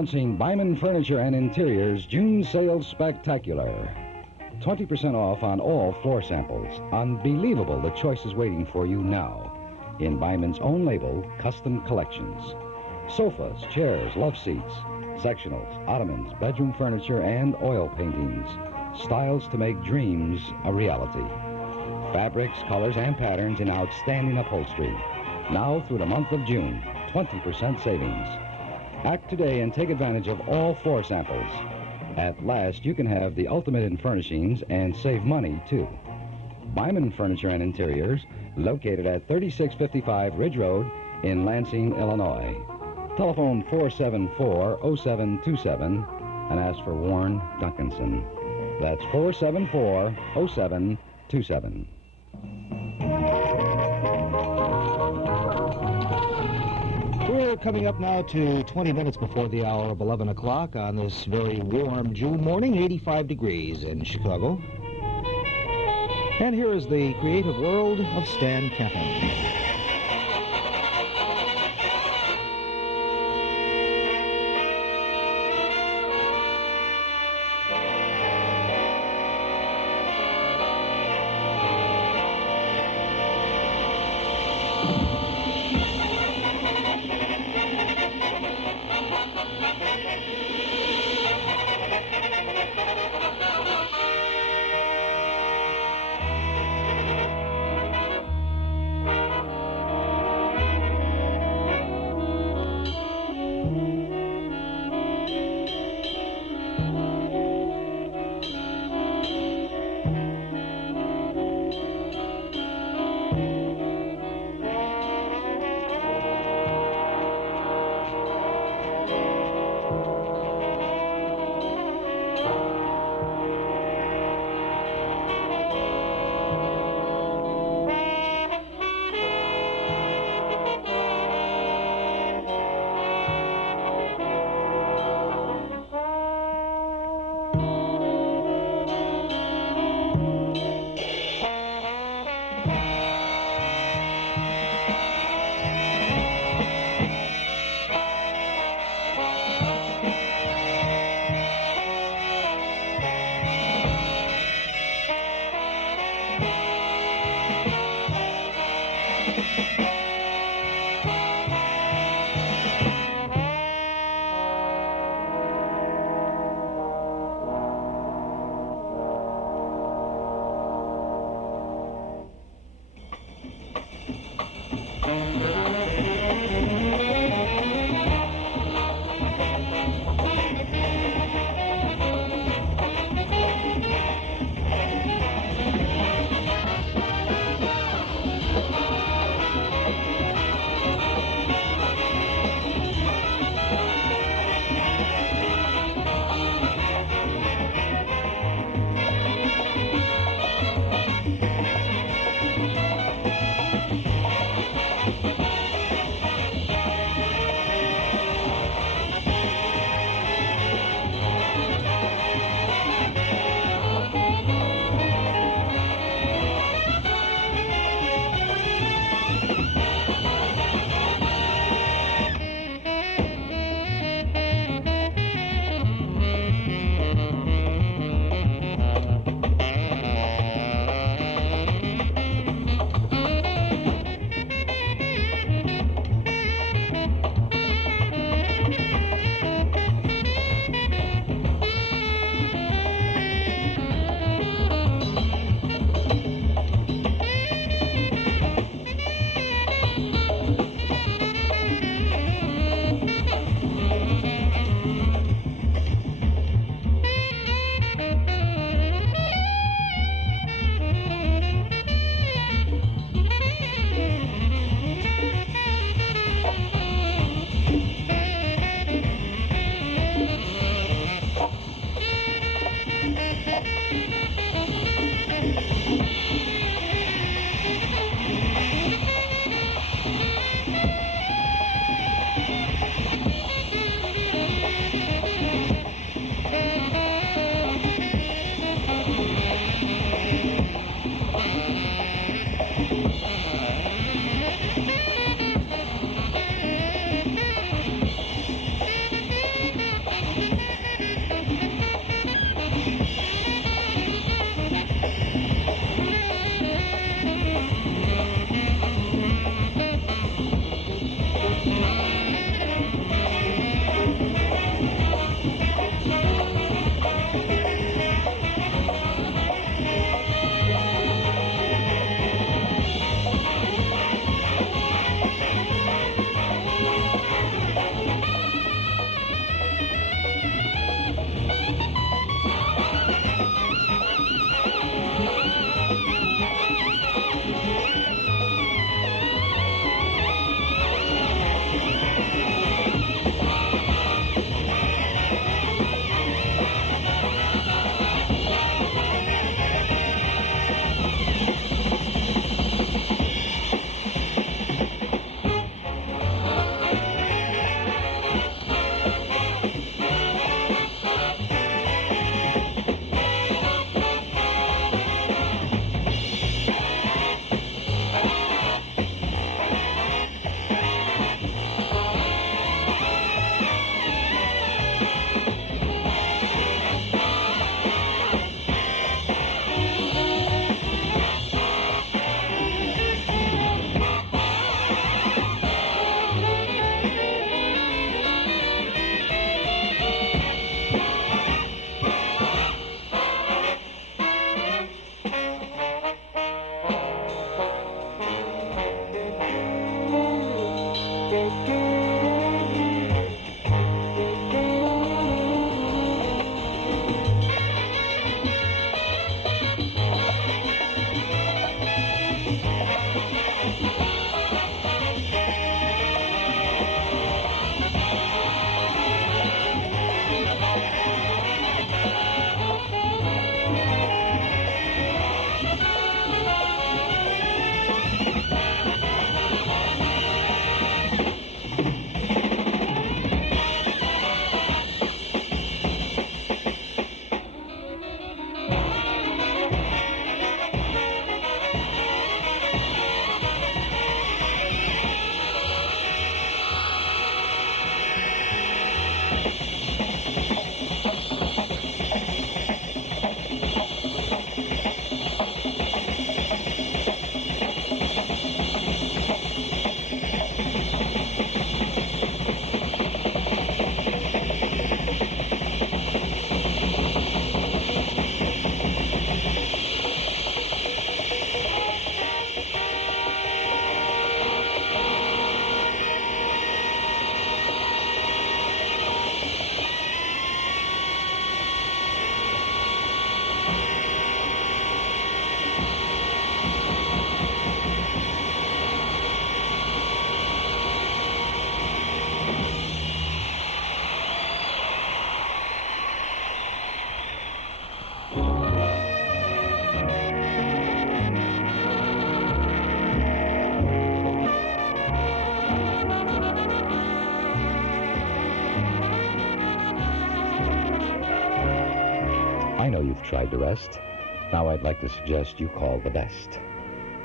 Announcing Byman Furniture and Interiors June Sales Spectacular. 20% off on all floor samples. Unbelievable the choices waiting for you now in Byman's own label, Custom Collections. Sofas, chairs, love seats, sectionals, ottomans, bedroom furniture, and oil paintings. Styles to make dreams a reality. Fabrics, colors, and patterns in outstanding upholstery. Now through the month of June, 20% savings. Act today and take advantage of all floor samples. At last, you can have the ultimate in furnishings and save money, too. Byman Furniture and Interiors, located at 3655 Ridge Road in Lansing, Illinois. Telephone 474-0727 and ask for Warren Duncanson. That's 474-0727. We're coming up now to 20 minutes before the hour of 11 o'clock on this very warm June morning, 85 degrees in Chicago. And here is the creative world of Stan Kenton. I know you've tried the rest. Now I'd like to suggest you call the best.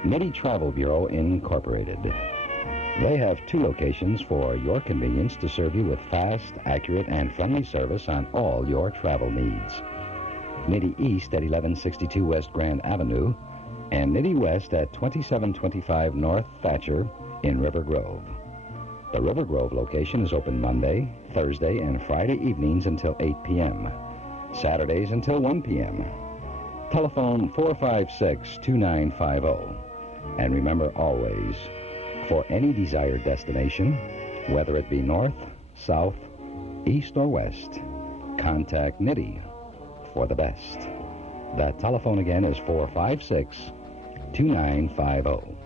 Nitty Travel Bureau Incorporated. They have 2 locations for your convenience to serve you with fast, accurate, and friendly service on all your travel needs. Nitty East at 1162 West Grand Avenue and Nitty West at 2725 North Thatcher in River Grove. The River Grove location is open Monday, Thursday, and Friday evenings until 8 p.m., Saturdays until 1 p.m. Telephone 456-2950. And remember always, for any desired destination, whether it be north, south, east, or west, contact Nitty for the best. That telephone again is 456-2950.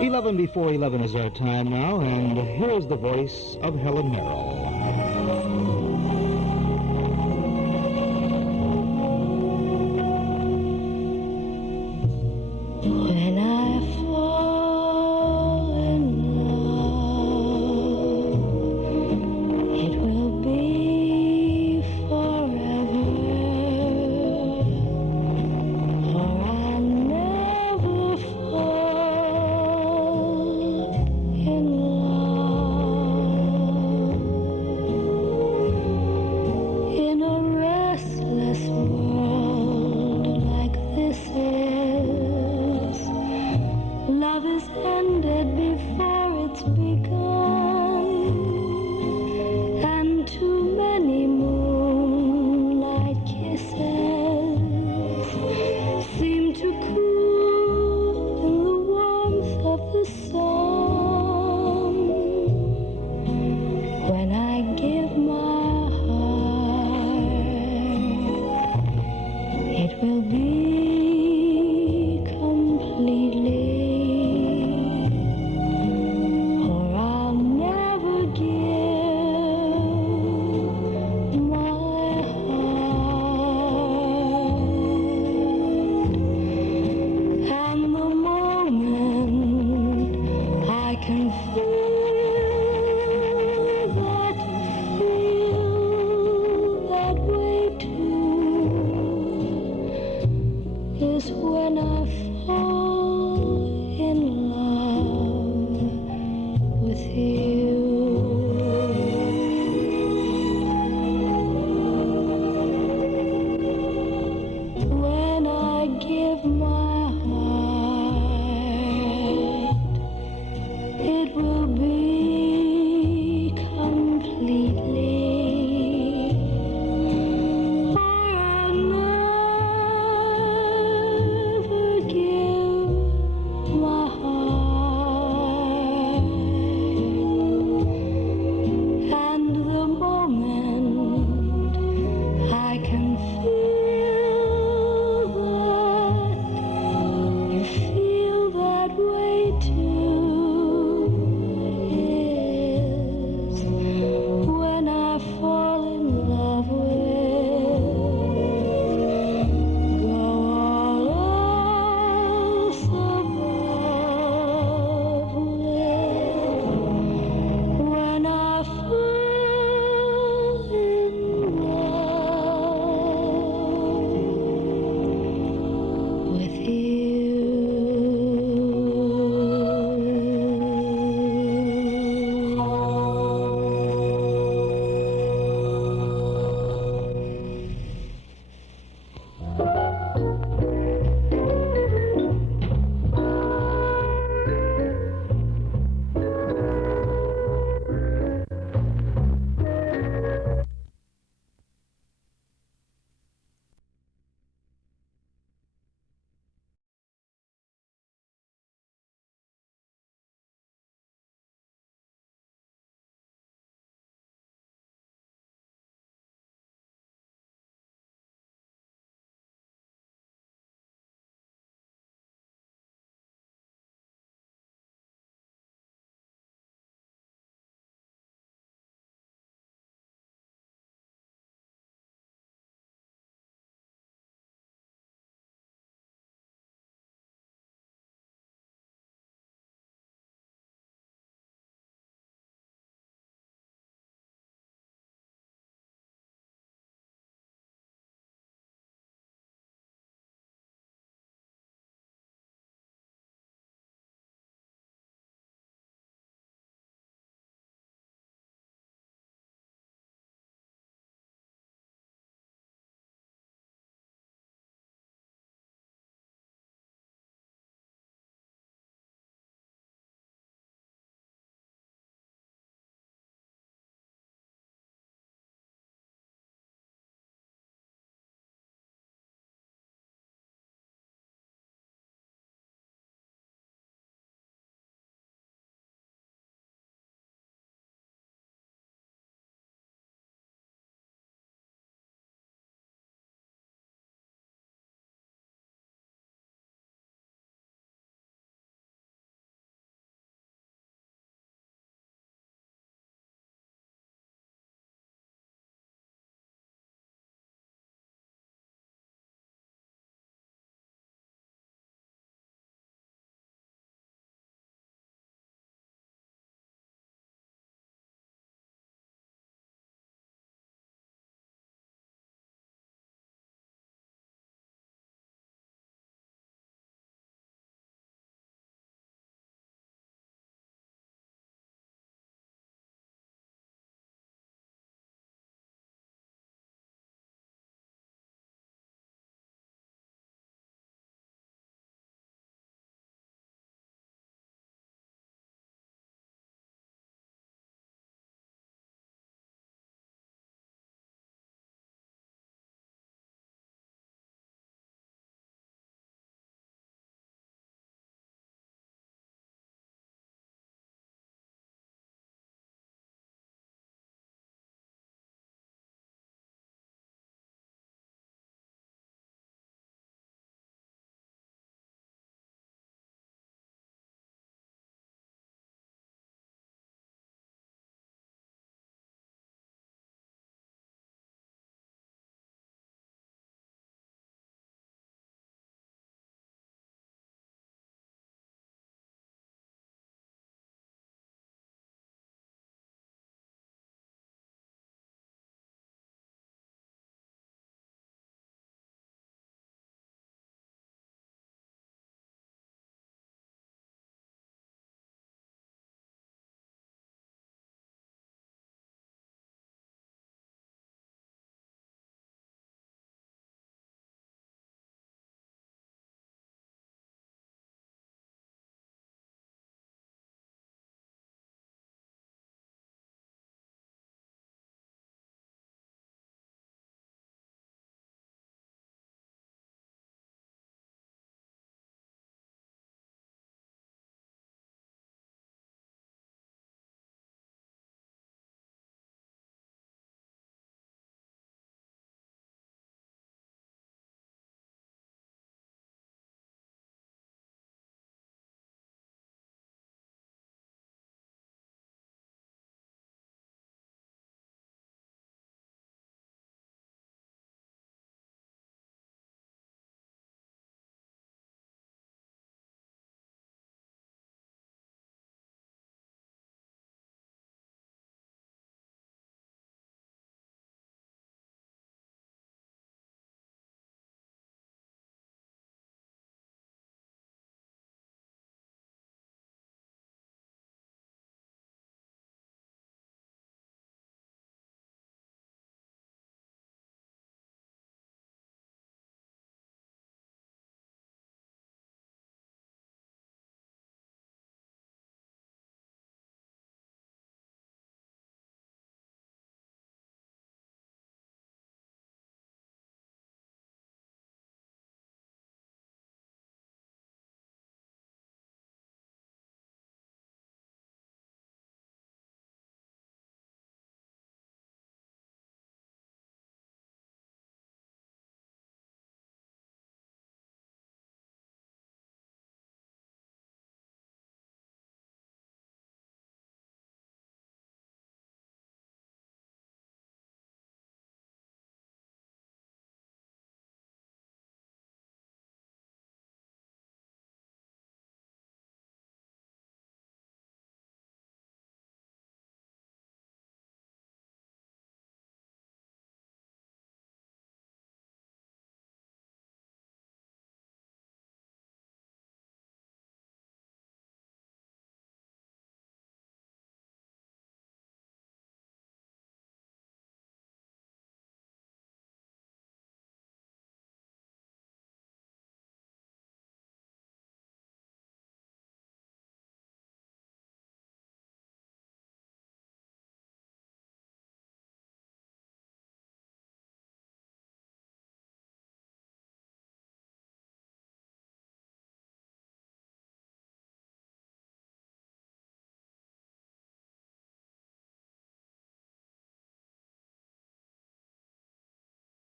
11 before 11 is our time now, and here's the voice of Helen Merrill. When I fall in love, it will be forever, for I'll never fall in love in a restless world like this is. Love is ended before it's begun, and too many moonlight kisses seem to cool in the warmth of the sun. When I give my heart, it will be completely, or I'll never give my heart. And the moment I can feel that you feel that way too is when I fall